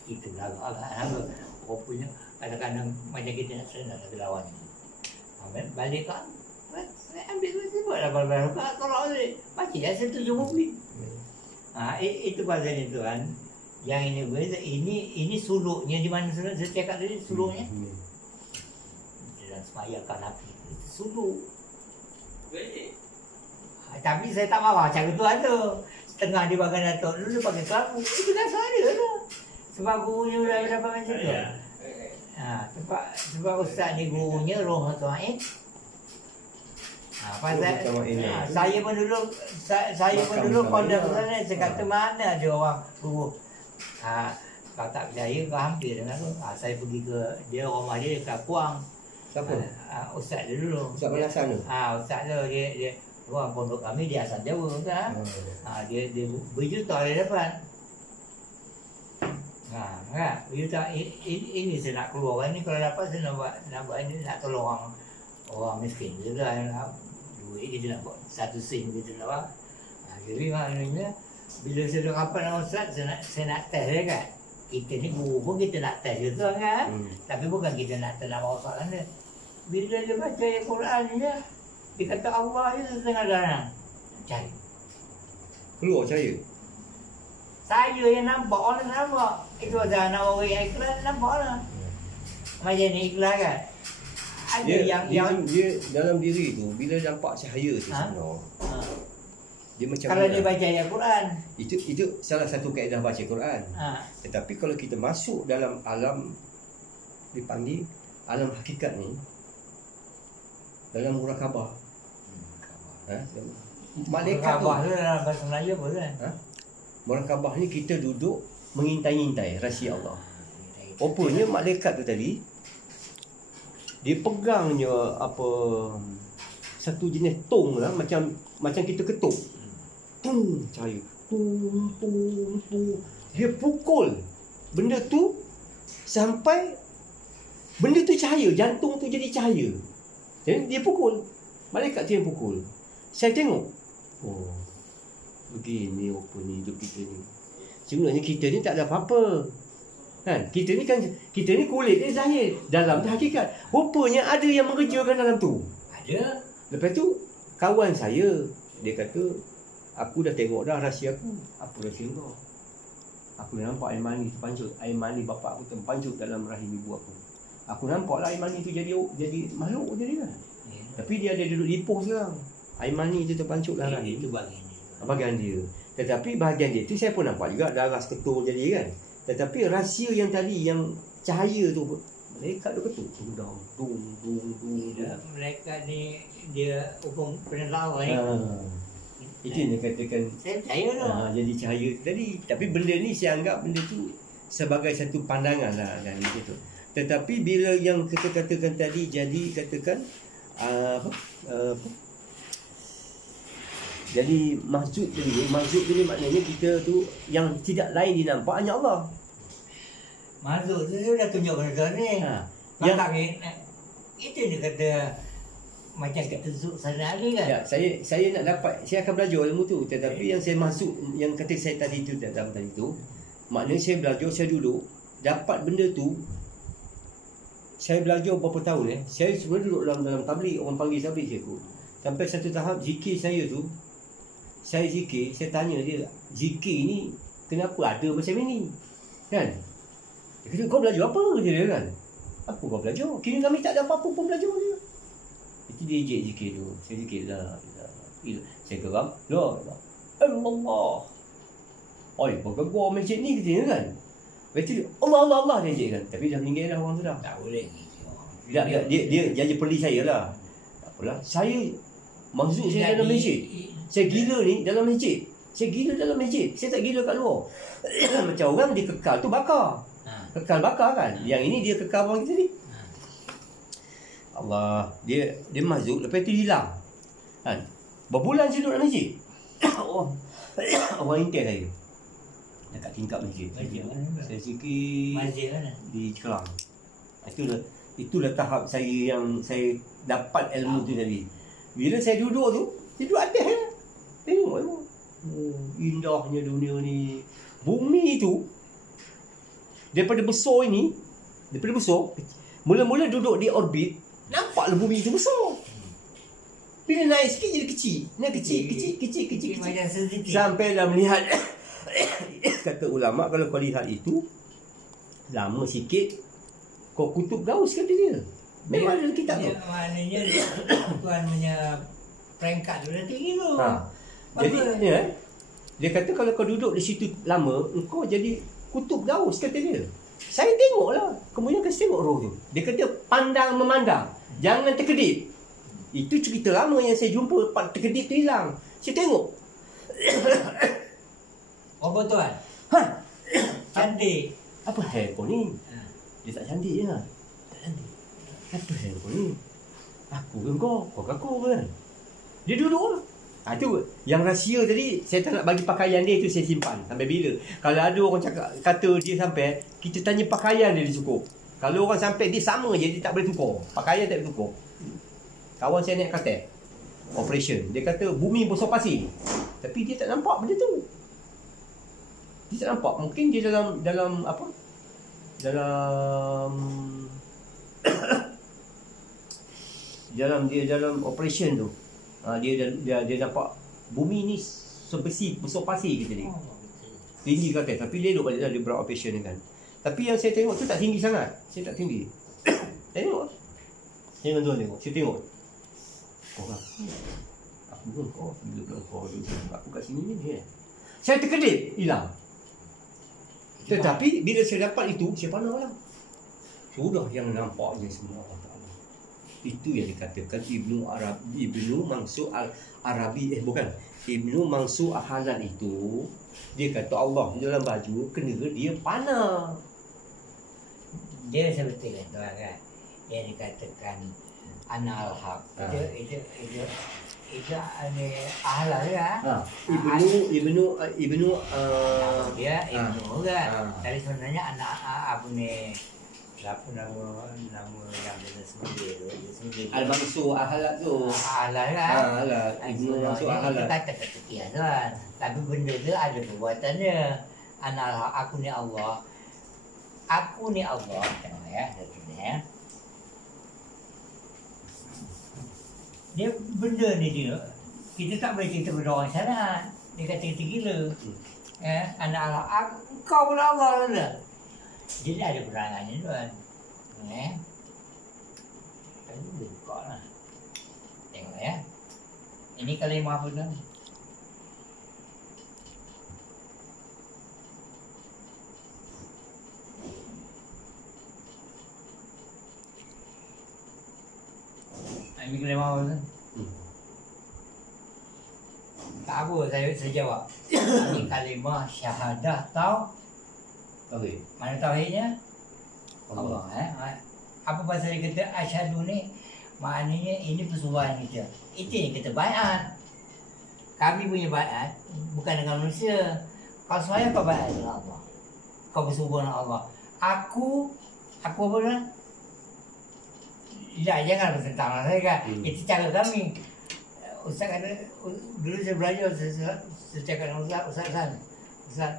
Kita agak sanggup. Kau punya kadang-kadang macam kita nak senang satu lawan ni. Balik kan saya ambil tu buatlah barang kalau boleh baca ya saya 7 buku. Itu pasal itu kan. Yang ini suluknya di mana saya cakap tadi suluknya. Dan semayakan api itu suluk. Tapi saya tak marah cara tu ada. Setengah di bagian atas dulu pakai kelabu. Itu dah saya lah. Sebab gurunya dah dapat macam tu. Sebab ustaz ni gurunya roh Tuhan. Saya pun dulu pondok sana saya kata mana ada orang guru. Kau tak percaya kau hampir dengan tu. Saya pergi ke dia rumah dia dekat Kuang. Siapa? Ustaz dia dulu. Ustaz mana asal tu? Ustaz dia orang pondok kami dia asal Jawa kan. Dia berjuta dia dapat. Kan? Ini saya nak keluar ni kalau dapat saya nak buat ini nak tolong orang miskin juga duit kita nak buat 1 sen kita nak buat. Jadi maknanya bila saya dah rapat dengan ustaz saya nak test dia kan. Kita ni guru pun kita nak test juga kan. Tapi bukan kita nak bawa soalan dia. Bila dia baca Al-Quran dia kata Allah je setengah darah. Cari. Keluar cahaya. Saya yang nampak, orang nampak. Itu ada anak orang yang ikhlas, nampak lah. Macam ni ikhlas kan. Ada dia dalam diri tu bila nampak cahaya tu sebenarnya. Dia macam kalau mana? dia baca ayat Quran. Itu salah satu kaedah baca Quran. Tetapi kalau kita masuk dalam alam dipanggil alam hakikat ni, dalam murakabah. Malaikat tu dalam bahasa Melayu apa kan? Murakabah ni kita duduk mengintai-intai rahsia Allah. Rupanya malaikat tu tadi dia pegangnya apa satu jenis tong lah, macam kita ketuk. Tung cahaya. Tung. Dia pukul benda tu sampai benda tu cahaya, jantung tu jadi cahaya. Jadi dia pukul. Malaikat tu yang pukul. Saya tengok. Oh. Begini rupanya hidup kita ni. Sebenarnya kita ni tak ada apa-apa. Kan? Kita ni kulit ni zahir, dalam tu hakikat. Rupanya ada yang mengerjakan dalam tu. Ada. Lepas tu kawan saya dia kata, aku dah tengok dah rahsia aku. Apa rahsia kau? Aku dah nampak air mani terpancut. Air mani bapak aku terpancut dalam rahim ibu aku. Aku nampak lah air mani tu jadi makhluk jadi kan. Tapi dia ada duduk di poh sekarang. Air mani tu terpancut dalam rahim. Itu bahagian dia. Tetapi bahagian dia tu saya pun nampak juga darah seketul jadi kan. Tetapi rahsia yang tadi yang cahaya tu malaikat tu ketuk dung. Malaikat ni dia hukum penelau ni. Itu yang dia katakan Saya percaya tu. jadi cahaya tadi. Tapi benda ni saya anggap benda tu sebagai satu pandangan lah dan itu. Tetapi bila yang kita katakan tadi jadi katakan jadi maksud tadi maknanya kita tu yang tidak lain dinampak hanya Allah. Masuk tu dia dah tunjuk benda ni. Yang itu dia kata macam kita zuk sana ni kan. Ya, saya nak dapat, saya akan belajar ilmu tu. Tetapi yang saya masuk, yang kata saya tadi tu maknanya saya belajar, saya duduk dapat benda tu. Saya belajar berapa tahun Saya sebenarnya duduk dalam tabligh, orang panggil tabligh saya tu. Sampai satu tahap zikir saya tu, saya zikir, saya tanya dia, zikir ni kenapa ada macam ini? Kan? Dia kata, kau belajar apa? Dia kan? Apa kau belajar? Kini kami tak ada apa-apa pun belajar dia. Itu dia ejek zikir tu. Saya zikir lah. Saya geram. Allah. Oi, pakai gua masjid ni kita kan? Lepas tu Allah dia ejek kan. Tapi dah meninggal dah orang tu dah. Tak boleh. Dia jadi perli saya lah. Tak apalah. Saya maksud saya dalam masjid. Saya gila ni dalam masjid. Saya tak gila kat luar. Macam orang dia kekal tu bakar. Kekal bakar kan. Yang ini dia kekal orang kita ni. Allah, dia masuk lepas tu hilang. Kan? Berbulan saya duduk dalam masjid. Orang intai saya. Dekat tingkap masjid. Saya zikir Masjid mana? di Kelang. Itulah tahap saya yang saya dapat ilmu tu tadi. Bila saya duduk atas kan. Tengok tu. Indahnya dunia ni. Bumi tu daripada besar, mula-mula duduk di orbit, nampaklah bumi itu besar. Bila naik sikit jadi kecil. Kecil. Macam sedikit. Sampailah melihat kata ulama, kalau kau lihat itu lama sikit kau kutub gaus kata dia. Memang ada kitab tu. Maknanya Tuhan punya peringkat tu dah tinggi tu. Jadi dia kata kalau kau duduk di situ lama, kau jadi kutub gaus kata dia. Saya tengoklah. Kemudian saya tengok roh tu. Dia kata pandang memandang. Jangan terkedip. Itu cerita lama yang saya jumpa. Terkedip tu hilang. Saya tengok. Apa tuan? Cantik. Apa hair kau ni? Dia tak cantik je lah. Apa hair kau ni? Aku ke kau? Kau ke aku kan? Dia duduk lah. Itu yang rahsia tadi. Saya tak nak bagi pakaian dia tu, saya simpan sampai bila. Kalau ada orang kata dia sampai, kita tanya pakaian dia cukup. Kalau orang sampai dia sama je, dia tak boleh tukar. Pakaian tak boleh tukar. Kawan saya naik katil operation, dia kata bumi besar pasir, tapi dia tak nampak benda tu. Dia tak nampak. Mungkin dia dalam apa, dalam operation tu. Dia nampak bumi ni sebesi besar pasir kita ni. tinggi ke atas, tapi dia duduk balik dah, dia berapa passion kan. Tapi yang saya tengok tu tak tinggi sangat. Saya tak tinggi. Tengok. Jangan tuan tengok. Saya tengok. Kau kan. Aku pun kau. Bila pula kau duduk. Aku kat sini ni. Saya terkedip. Hilang. Tetapi bila saya dapat itu, saya pandang lah. Sudah yang nampaknya semua Allah Ta'ala. Itu yang dikatakan Ibnu Mansur Arabi. Bukan. Ibnu Mansur Al-Hanan itu, dia kata Allah di dalam baju kena dia panah. Dia seperti itu kan. Dia dikatakan ana al-haq. Itu ini ahla ya. Ibnu dia Ibnu kan. Dari sebenarnya anak apa ni? Siapa nama yang dia sendiri tu? Al-Mansur Al-Halak tu. Ahla kan. Ibnu Mansur Al-Halak. Kata sekian kan. Tapi benda tu ada perbuatannya. Ana al-haq, aku ni Allah. Aku ni Allah. Tengok ya, sini ya. Dia benda ni dia. Kita tak boleh cerita pada orang sana. Dia kata gila. Anak Allah, kau pula Allah lah. Jadi ada perangannya tuan. Tadi buka lah. Tengok ya. Ini kalimah apa tuan? Ini kalimah apa tuan? Tak apa, saya jawab. Ini kalimah syahadah tau. Okey. Mana tauhidnya? Allah. Apa pasal dia kata asyhadu ni? Maknanya ini persuruhan kita. Itu yang kita baiat. Kami punya baiat bukan dengan manusia. Kau sembahyang kau baiat dengan Allah. Kau bersuruh dengan Allah. Aku apa dah? Ya, jangan bertentang saya kan. Itu cara kami. Ustaz kata dulu saya belajar saya cakap dengan Ustaz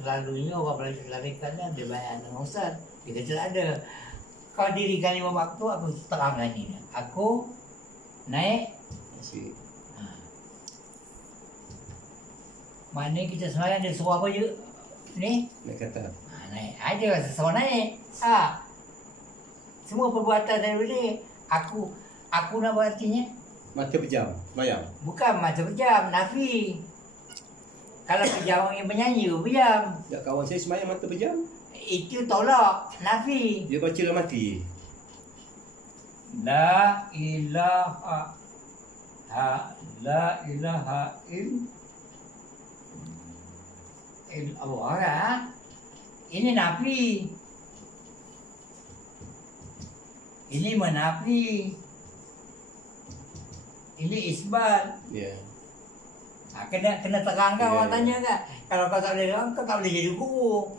selalunya orang belajar larikan kan dia bayar dengan Ustaz. Dia kata tak ada. Kau dirikan 5 waktu aku terangkan ini. Aku naik. Mana kita sembahyang dia suruh apa je? Ni? Naik kata. Naik. Ada sesuatu naik. Semua perbuatan daripada aku nak buat artinya? Mata pejam, bayang. Bukan mata pejam, nafi. Kalau pejam yang menyanyi, pejam. Ya, kawan saya semayang mata pejam. Itu tolak, nafi. Dia baca dah mati. La ilaha illallah. Ini nafi. Ini menafi. Ini isbat. Ya. Kena terangkan orang tanya kan. Kalau kau tak boleh terang, kau tak boleh jadi guru.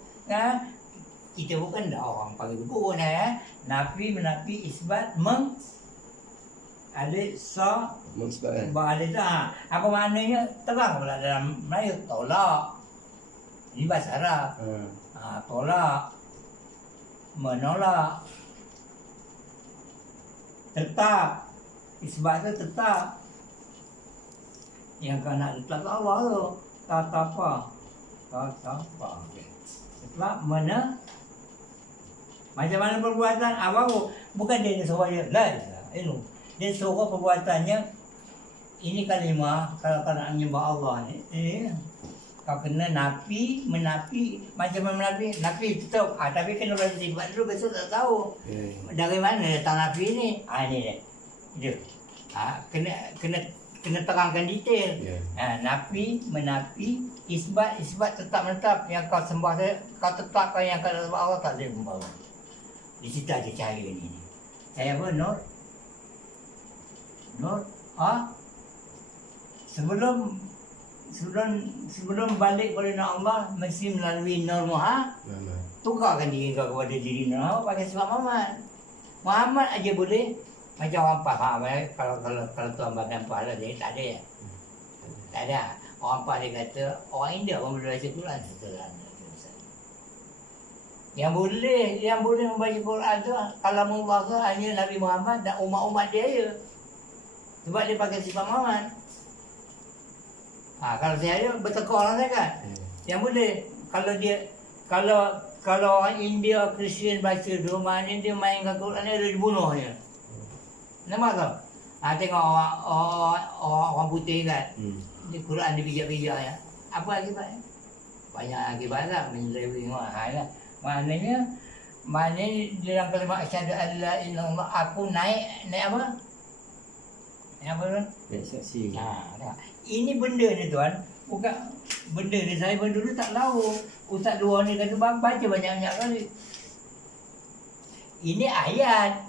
Kita bukan dah orang panggil guru ni ya. Nafi, menafi, isbat, alif, sa, mengisbatkan. alif dah. Apa maknanya? Terang pula dalam Melayu. Tolak. Ini bahasa Arab. Tolak. Menolak. Tetap. Isbat tu tetap. Yang kau nak tetap Allah tu. Tetap apa? Tetap mana? Macam mana perbuatan abang? Bukan dia suruh dia. Dia suruh perbuatannya. Ini kalimah. Kalau kau nak menyembah Allah ni. Kau kena nafi, menafi. Macam mana menafi? Nafi tetap. Tapi kena belajar sifat dulu. Besok tak tahu. Dari mana datang nafi ni? Ini dia. Dia. Kena terangkan detail. Nafi, menafi, isbat tetap menetap. Yang kau sembah dia, kau tetapkan yang kau sembah Allah tak boleh membawa. Di situ ada cahaya ni. Saya apa? Not. Sebelum balik kepada Allah mesti melalui Nur Muhammad. Tukarkan diri kau kepada diri Nur Muhammad pakai sifat Muhammad aja boleh. Macam orang faham kalau tuan bagian pahala dia tak ada ya. Tak ada. Orang faham dia kata orang India orang boleh baca Quran sederhana. Yang boleh membaca Quran tu kalamullah tu hanya Nabi Muhammad dan umat-umat dia je. Sebab dia pakai sifat Muhammad. Kalau saya ada bertekor orang saya kan. Yang boleh. Kalau orang India, Kristian baca tu, maknanya dia main kat Quran ni, dia dibunuh je. Nampak tak? Tengok orang putih kan. Dia Quran dia bijak-bijak ya. Apa akibatnya? Banyak akibat lah. Menyeleweng lah. Maknanya dalam kalimat asyhadu an la ilaha illallah, aku naik apa? Naik apa tuan? Naik saksi. Ini benda ni tuan, bukan benda ni saya dulu tak tahu. Ustaz luar ni kata baca banyak-banyak kali. Ini ayat.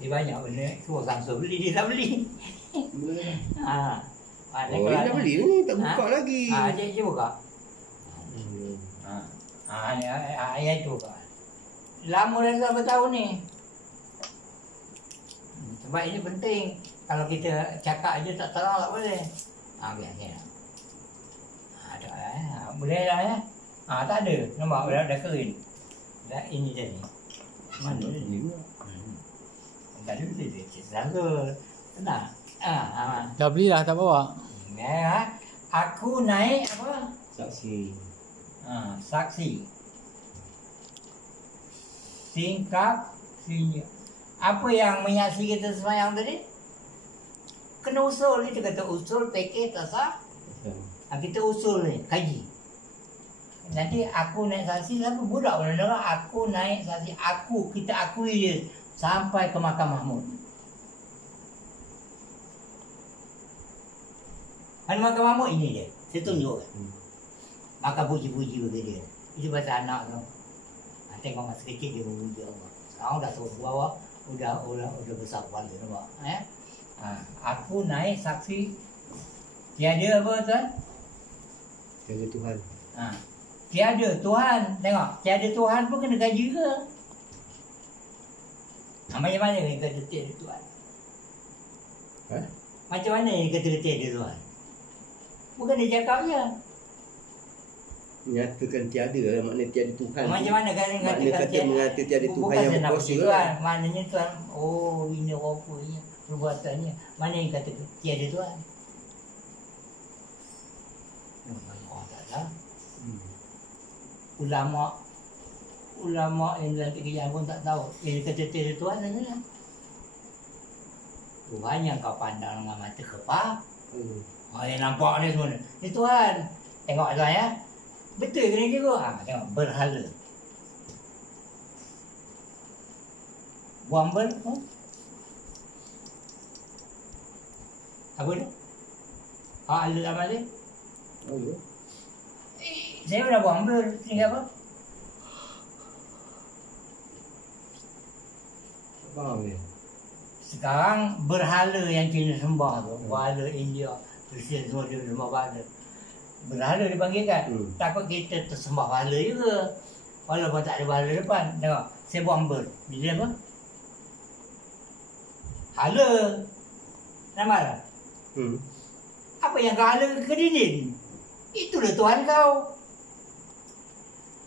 Dia banyak benda. Suruh Samsul beli, dia tak beli. Oh, dia dah beli ni, tak buka lagi. Dia buka. Ni ayat tu buka. Lama dah berapa tahun ni. Sebab ini penting. Kalau kita cakap aja tak terang tak boleh. Biar. Ada boleh dah ya. Tak ada. Nampak dah kering. Dah ini jadi. Mana ni? Tak ada boleh selalu. Tenang. Dah belilah, tak bawa. Aku naik apa? Saksi. Saksi. Singkap sinyak. Apa yang menyaksi kita semayang tadi? Kena usul. Kita kata usul, fikir, tasawuf. Kita usul ni, kaji. Nanti aku naik saksi, siapa budak pun dengar. Aku naik saksi, kita akui dia sampai ke Mahkamah Mahmud. Kan Mahkamah Mahmud ini dia. Saya tunjuk kan. Maka puji-puji bagi dia. Itu pasal anak tu. Tengok masa kecil dia memuji Allah. Sekarang dah turun bawah, udah besar kepala nampak. Aku naik saksi tiada apa tuan? Tiada Tuhan. Tiada Tuhan. Tengok, tiada Tuhan pun kena kaji ke? Macam mana dia kata tiada Tuhan? Macam mana dia kata tiada Tuhan? Bukan dia cakap je. Menyatakan tiada lah, maknanya tiada Tuhan. Macam mana kan kata mengata tiada Tuhan yang berkuasa Tuhan. Maknanya Tuhan, ini rupanya perbuatannya. Mana yang kata tiada Tuhan? Oh, tak tahu. Ulama yang dalam fikir pun tak tahu. Yang kata tiada Tuhan adalah Tuhan yang kau pandang dengan mata kepala. Yang nampak ni semua ni. Ni Tuhan. Tengok tuan ya. Betul ke ni kira? Tengok, berhala. Buang apa tu? Ala amal dia? Saya dah buang tinggal apa? Faham ni? Sekarang berhala yang Cina sembah tu, berhala India, Kristian semua dia sembah berhala. Berhala dipanggil kan? Takut kita tersembah berhala juga. Walaupun tak ada berhala depan. Tengok, saya buang dia apa? Hala. Nampak tak? Apa yang kau hala ke dinding? Itulah Tuhan kau.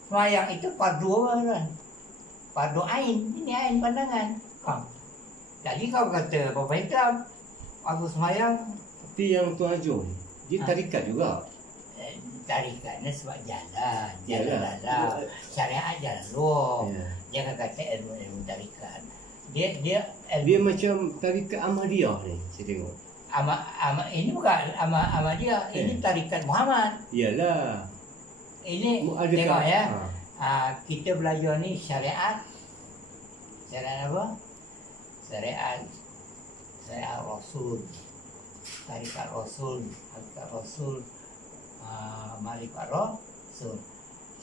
Semayang itu fardu apa kan? Fardu ain. Ini ain pandangan. Jadi kau kata apa hitam? Waktu semayang. Tapi yang Tuan Ajung, dia tarikat juga. Tarikatnya sebab jalan dalam syariat jalan luar. Jangan kata ilmu tarikat. Dia macam tarikat Ahmadiyah ni, saya tengok. Ini bukan Ahmadiyah, ini tarikat Muhammad. Iyalah. Ini tengok ya. Kita belajar ni syariat. Syariat apa? Syariat Rasul. Tarikat Rasul, Malaikat Rasul.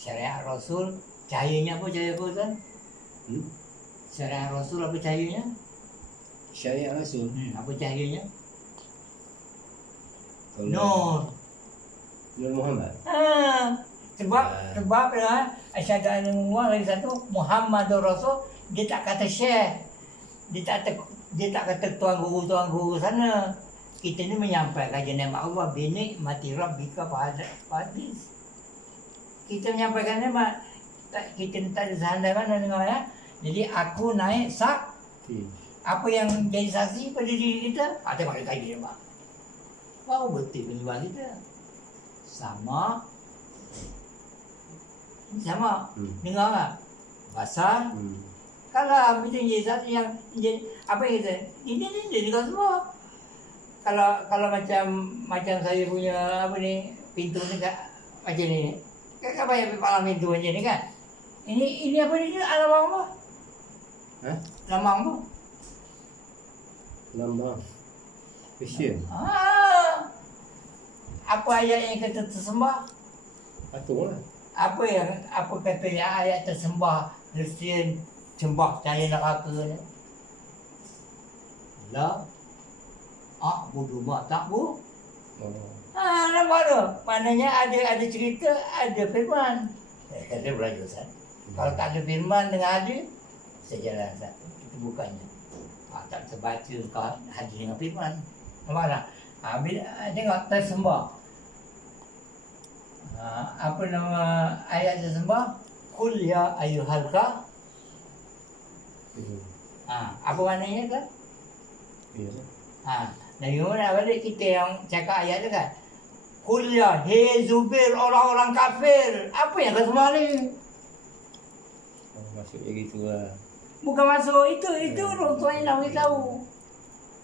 Syariat Rasul, cahayanya apa? Cahaya apa kan? Syariat Rasul apa cahayanya? Syariat Rasul. Apa cahayanya? Nur Muhammad. Sebab lah asyhadu anna Muhammad lagi satu Muhammadur Rasul, dia tak kata syekh. Dia tak kata tuan guru sana. Kita ni menyampaikan nikmat Allah, binik mati rabbika fahadis. Kita menyampaikan nikmat. Kita tak ada sehandai mana dengar ya. Jadi aku naik saksi. Apa yang jadi saksi pada diri kita? Tengok dia tadi nampak. Kau betul penyembah kita. Sama. Dengar tak? Pasal kalau kita satu yang apa yang kita ini kau semua. Kalau macam saya punya apa ni pintu ni macam ni. Kan banyak palang pintu macam ni kan. Ini apa ni? Lambang apa? Hah? Lambang tu. Lambang. Kristian. Apa ayat yang kata tersembah? Patunglah. Apa katanya ayat tersembah Kristian sembah cahaya neraka ni? La a'budu ma ta'bud. Nampak tu? Maknanya ada cerita, ada firman. Kata belajar Ustaz. Kalau tak ada firman dengan hadis, sejalan Ustaz. Itu bukannya. Tak terbaca kau hadis dengan firman. Nampak tak? Tengok tersembah. Apa nama ayat tersembah? Qul ya ayyuhal ka. Apa maknanya kan? Dari mana balik kita yang cakap ayat tu kan? Qul ya, hei Zubair, orang-orang kafir. Apa yang kau sembah ni? Maksudnya gitulah. Bukan masuk itu orang tua yang nak beritahu.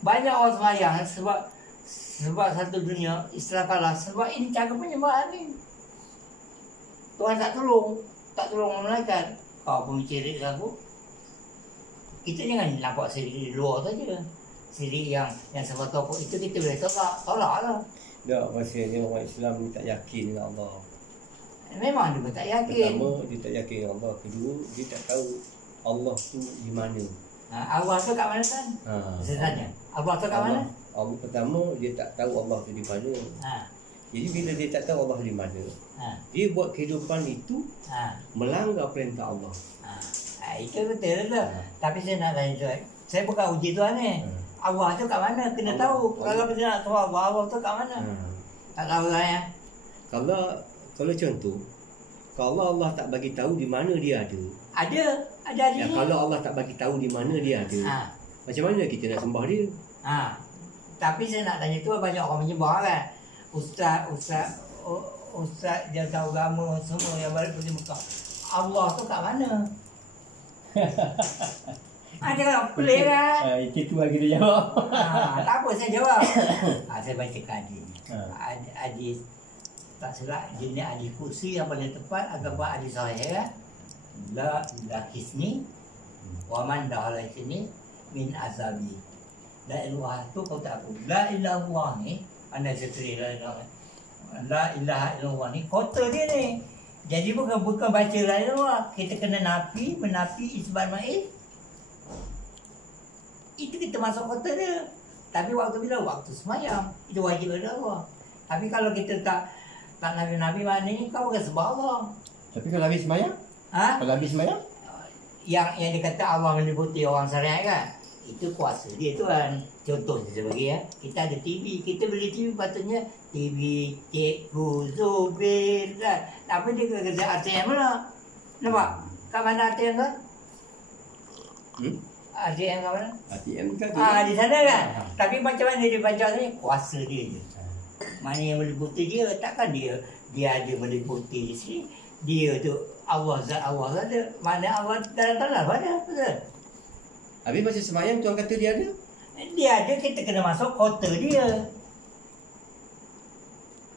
Banyak orang sembahyang sebab satu dunia istilah kalah sebab ini cara penyembahan ni. Tuhan tak tolong malaikat. Kau pun cirik aku. Kita jangan nampak sirik di luar saja. Sirik yang sebab topok itu kita boleh tolak lah. Tak, maksudnya orang Islam ni tak yakin dengan Allah. Memang dia pun tak yakin. Pertama, dia tak yakin dengan Allah. Kedua, dia tak tahu Allah tu di mana. Allah tu kat mana kan? Sebenarnya Allah tu kat mana? Allah pertama, dia tak tahu Allah tu di mana. Jadi bila dia tak tahu Allah di mana, dia buat kehidupan itu melanggar perintah Allah. Itu betul tu. Tapi saya nak tanya tu, saya bukan uji Tuhan ni. Allah tu kat mana? Kena tahu. Kalau kita nak tahu Allah tu kat mana? Tak tahu saya. Kalau contoh, kalau Allah tak bagi tahu di mana dia ada. Ada ya, kalau Allah tak bagi tahu di mana dia ada. Macam mana kita nak sembah dia? Tapi saya nak tanya tu banyak orang menyembah kan. Ustaz jaga agama semua yang balik pergi Mekah. Allah tu kat mana? Ada kan pelik kan? Itu lagi dia jawab. Tak apa saya jawab. Saya baca hadis. Hadis tak silap jenis hadis kursi yang paling tepat agak hadis sahih kan? La ilaha hisni wa man dahala sini min azabi. La ilaha tu kau tak aku. La ilaha Allah ni anda seteri la ilaha illallah ni kota dia ni. Jadi bukan baca la ilaha, kita kena menafi isbat ma'il. Itu kita masuk kota dia. Tapi waktu bila? Waktu semayang. Itu wajib ada Allah. Tapi kalau kita tak nabi-nabi mana ni, kau bukan sembah Allah. Tapi kalau habis semayang? Kalau habis semayang? Yang dikata Allah meliputi orang syariat kan? Itu kuasa dia Tuhan. Contoh saya bagi ya. Kita ada TV. Kita beli TV patutnya TV Cikgu Zubir kan? Tapi dia kerja ATM lah. Nampak? Kat mana ATM kan? ATM kat mana? ATM kan? Di sana kan? Tapi macam mana dia baca ni? Kuasa dia je. Mana yang meliputi dia? Takkan dia ada meliputi di sini. Dia tu Allah zat Allah ada. Mana Allah dalam tanah ada. Betul? Habis masa semayang Tuhan kata dia ada? Dia ada, kita kena masuk kota dia.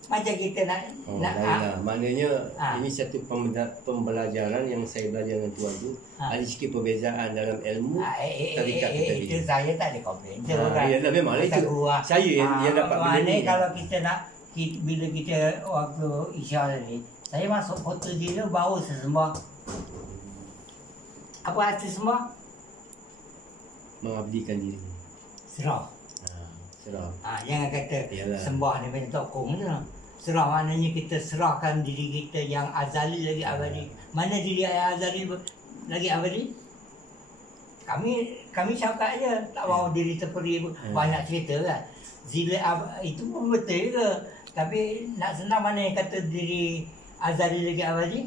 Macam kita nak maknanya ini satu pembelajaran yang saya belajar dengan Tuhan tu. Ada sikit perbezaan dalam ilmu tarikat kita ni. Itu saya tak ada komplain. Ya, memang itu. Saya yang dapat benda ni. Kalau kita nak bila kita waktu Isya ni, saya masuk kota dia baru sembah. Apa arti sembah? Mengabdikan diri. Serah. Serah. Jangan kata sembah ni macam tokong je. Serah maknanya kita serahkan diri kita yang azali lagi abadi. Mana diri yang azali lagi abadi? Kami cakap aja tak mahu diri terperi. Banyak cerita kan. Zila itu pun betul ke? Tapi nak senang mana yang kata diri azali lagi abadi?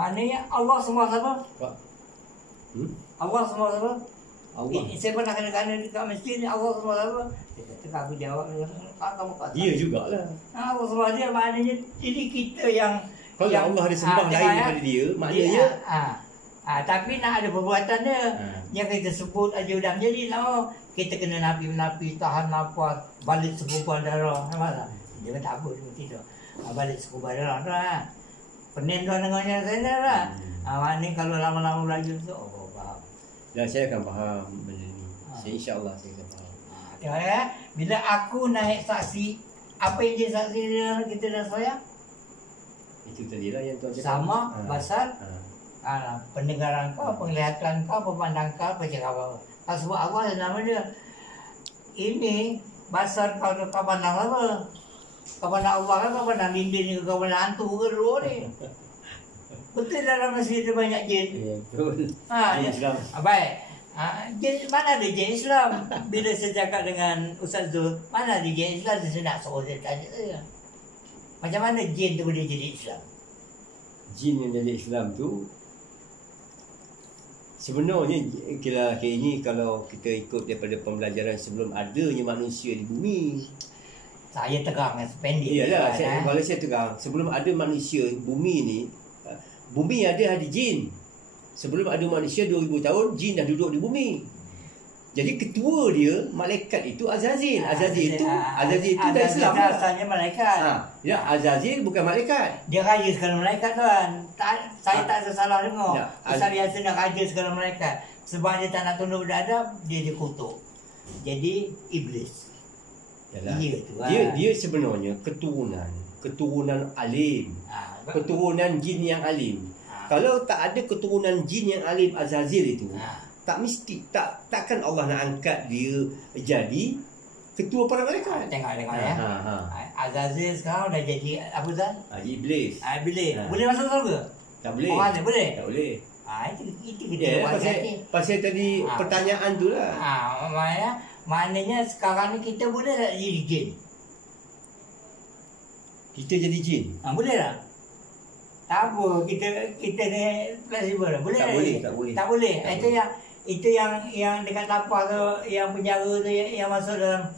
Maknanya Allah semua siapa? Pak. Allah semua siapa? Allah. Saya pernah kena dekat masjid ni, Allah semua siapa? Dia kata aku jawab, kamu kata. Dia jugalah. Allah semua dia, maknanya jadi kita yang Kalau Allah ada sembah lain daripada dia, maknanya tapi nak ada perbuatan dia. Yang kita sebut aja udah jadi lama. Kita kena napi-napi, tahan nafas, balik sekubar darah. Nampak tak? Dia kata apa dia tidak. Balik sekubar darah tu lah. Pening tuan dengarnya saya lah. Maknanya kalau lama-lama belajar tu, oh faham. Dan saya akan faham benda ni. Saya insya-Allah saya akan faham. Tengok ya, bila aku naik saksi, apa yang jadi saksi dia kita dah sayang? Itu tadilah yang tuan cakap. Sama, basar. Pendengaran kau, penglihatan kau, pemandang kau, percakapan kau. Sebab Allah ada nama dia. Ini basar kau tu kau pandang apa? Kau pandang Allah kan, kau pandang dinding ke, kau pandang hantu ke dua ni. Betul dalam masjid ada banyak jin. Ya, betul. Jin Islam. Baik. Jin, mana ada jin Islam? Bila saya cakap dengan Ustaz Zul, mana ada jin Islam? Saya nak suruh dia tanya saya. Macam mana jin tu boleh jadi Islam? Jin yang jadi Islam tu sebenarnya kira ini kalau kita ikut daripada pembelajaran sebelum adanya manusia di bumi. Saya tegang sependek. Iyalah, kalau saya tegang, sebelum ada manusia bumi ni, bumi ada jin. Sebelum ada manusia 2000 tahun, jin dah duduk di bumi. Jadi ketua dia malaikat itu Azazil. Azazil itu dah Islam. Asalnya malaikat. Ya, Azazil bukan malaikat. Dia raja segala malaikat tuan. Saya tak salah dengar. Ya, Ustaz Yasin nak raja segala malaikat. Sebab dia tak nak tunduk beradab, dia dikutuk. Jadi iblis. Yalah. Ya, dia sebenarnya keturunan alim. Keturunan jin yang alim. Kalau tak ada keturunan jin yang alim Azazil itu, tak mesti takkan Allah nak angkat dia jadi ketua para malaikat. Tengok ya. Azazil sekarang dah jadi apa Zan? Iblis. Iblis. Boleh masuk surga? Tak boleh. Oh, boleh. Tak boleh. Itu kita buat pasal tadi pertanyaan tu lah. Maknanya sekarang ni kita boleh tak jadi jin? Kita jadi jin? Boleh tak? Tak apa, kita ni fleksibel. Boleh tak? Tak boleh. Itu yang dekat lapas tu, yang penjara tu, yang masuk dalam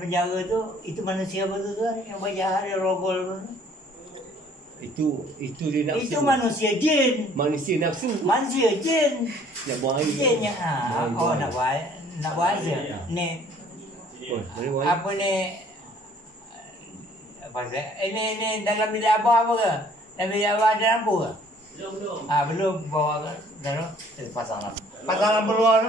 penjara tu, itu manusia betul tu, yang berjahat, yang rogol tu. Itu dia nafsu. Itu manusia jin. Manusia nafsu. Manusia jin. Nak buang air. Jin yang nak buang air. Ni apa ni? Ini dalam bilik abah apa ke? Dalam bilik abah ada lampu ke? Belum. Belum bawa ke dalam pasang lampu. Pasang lampu luar tu.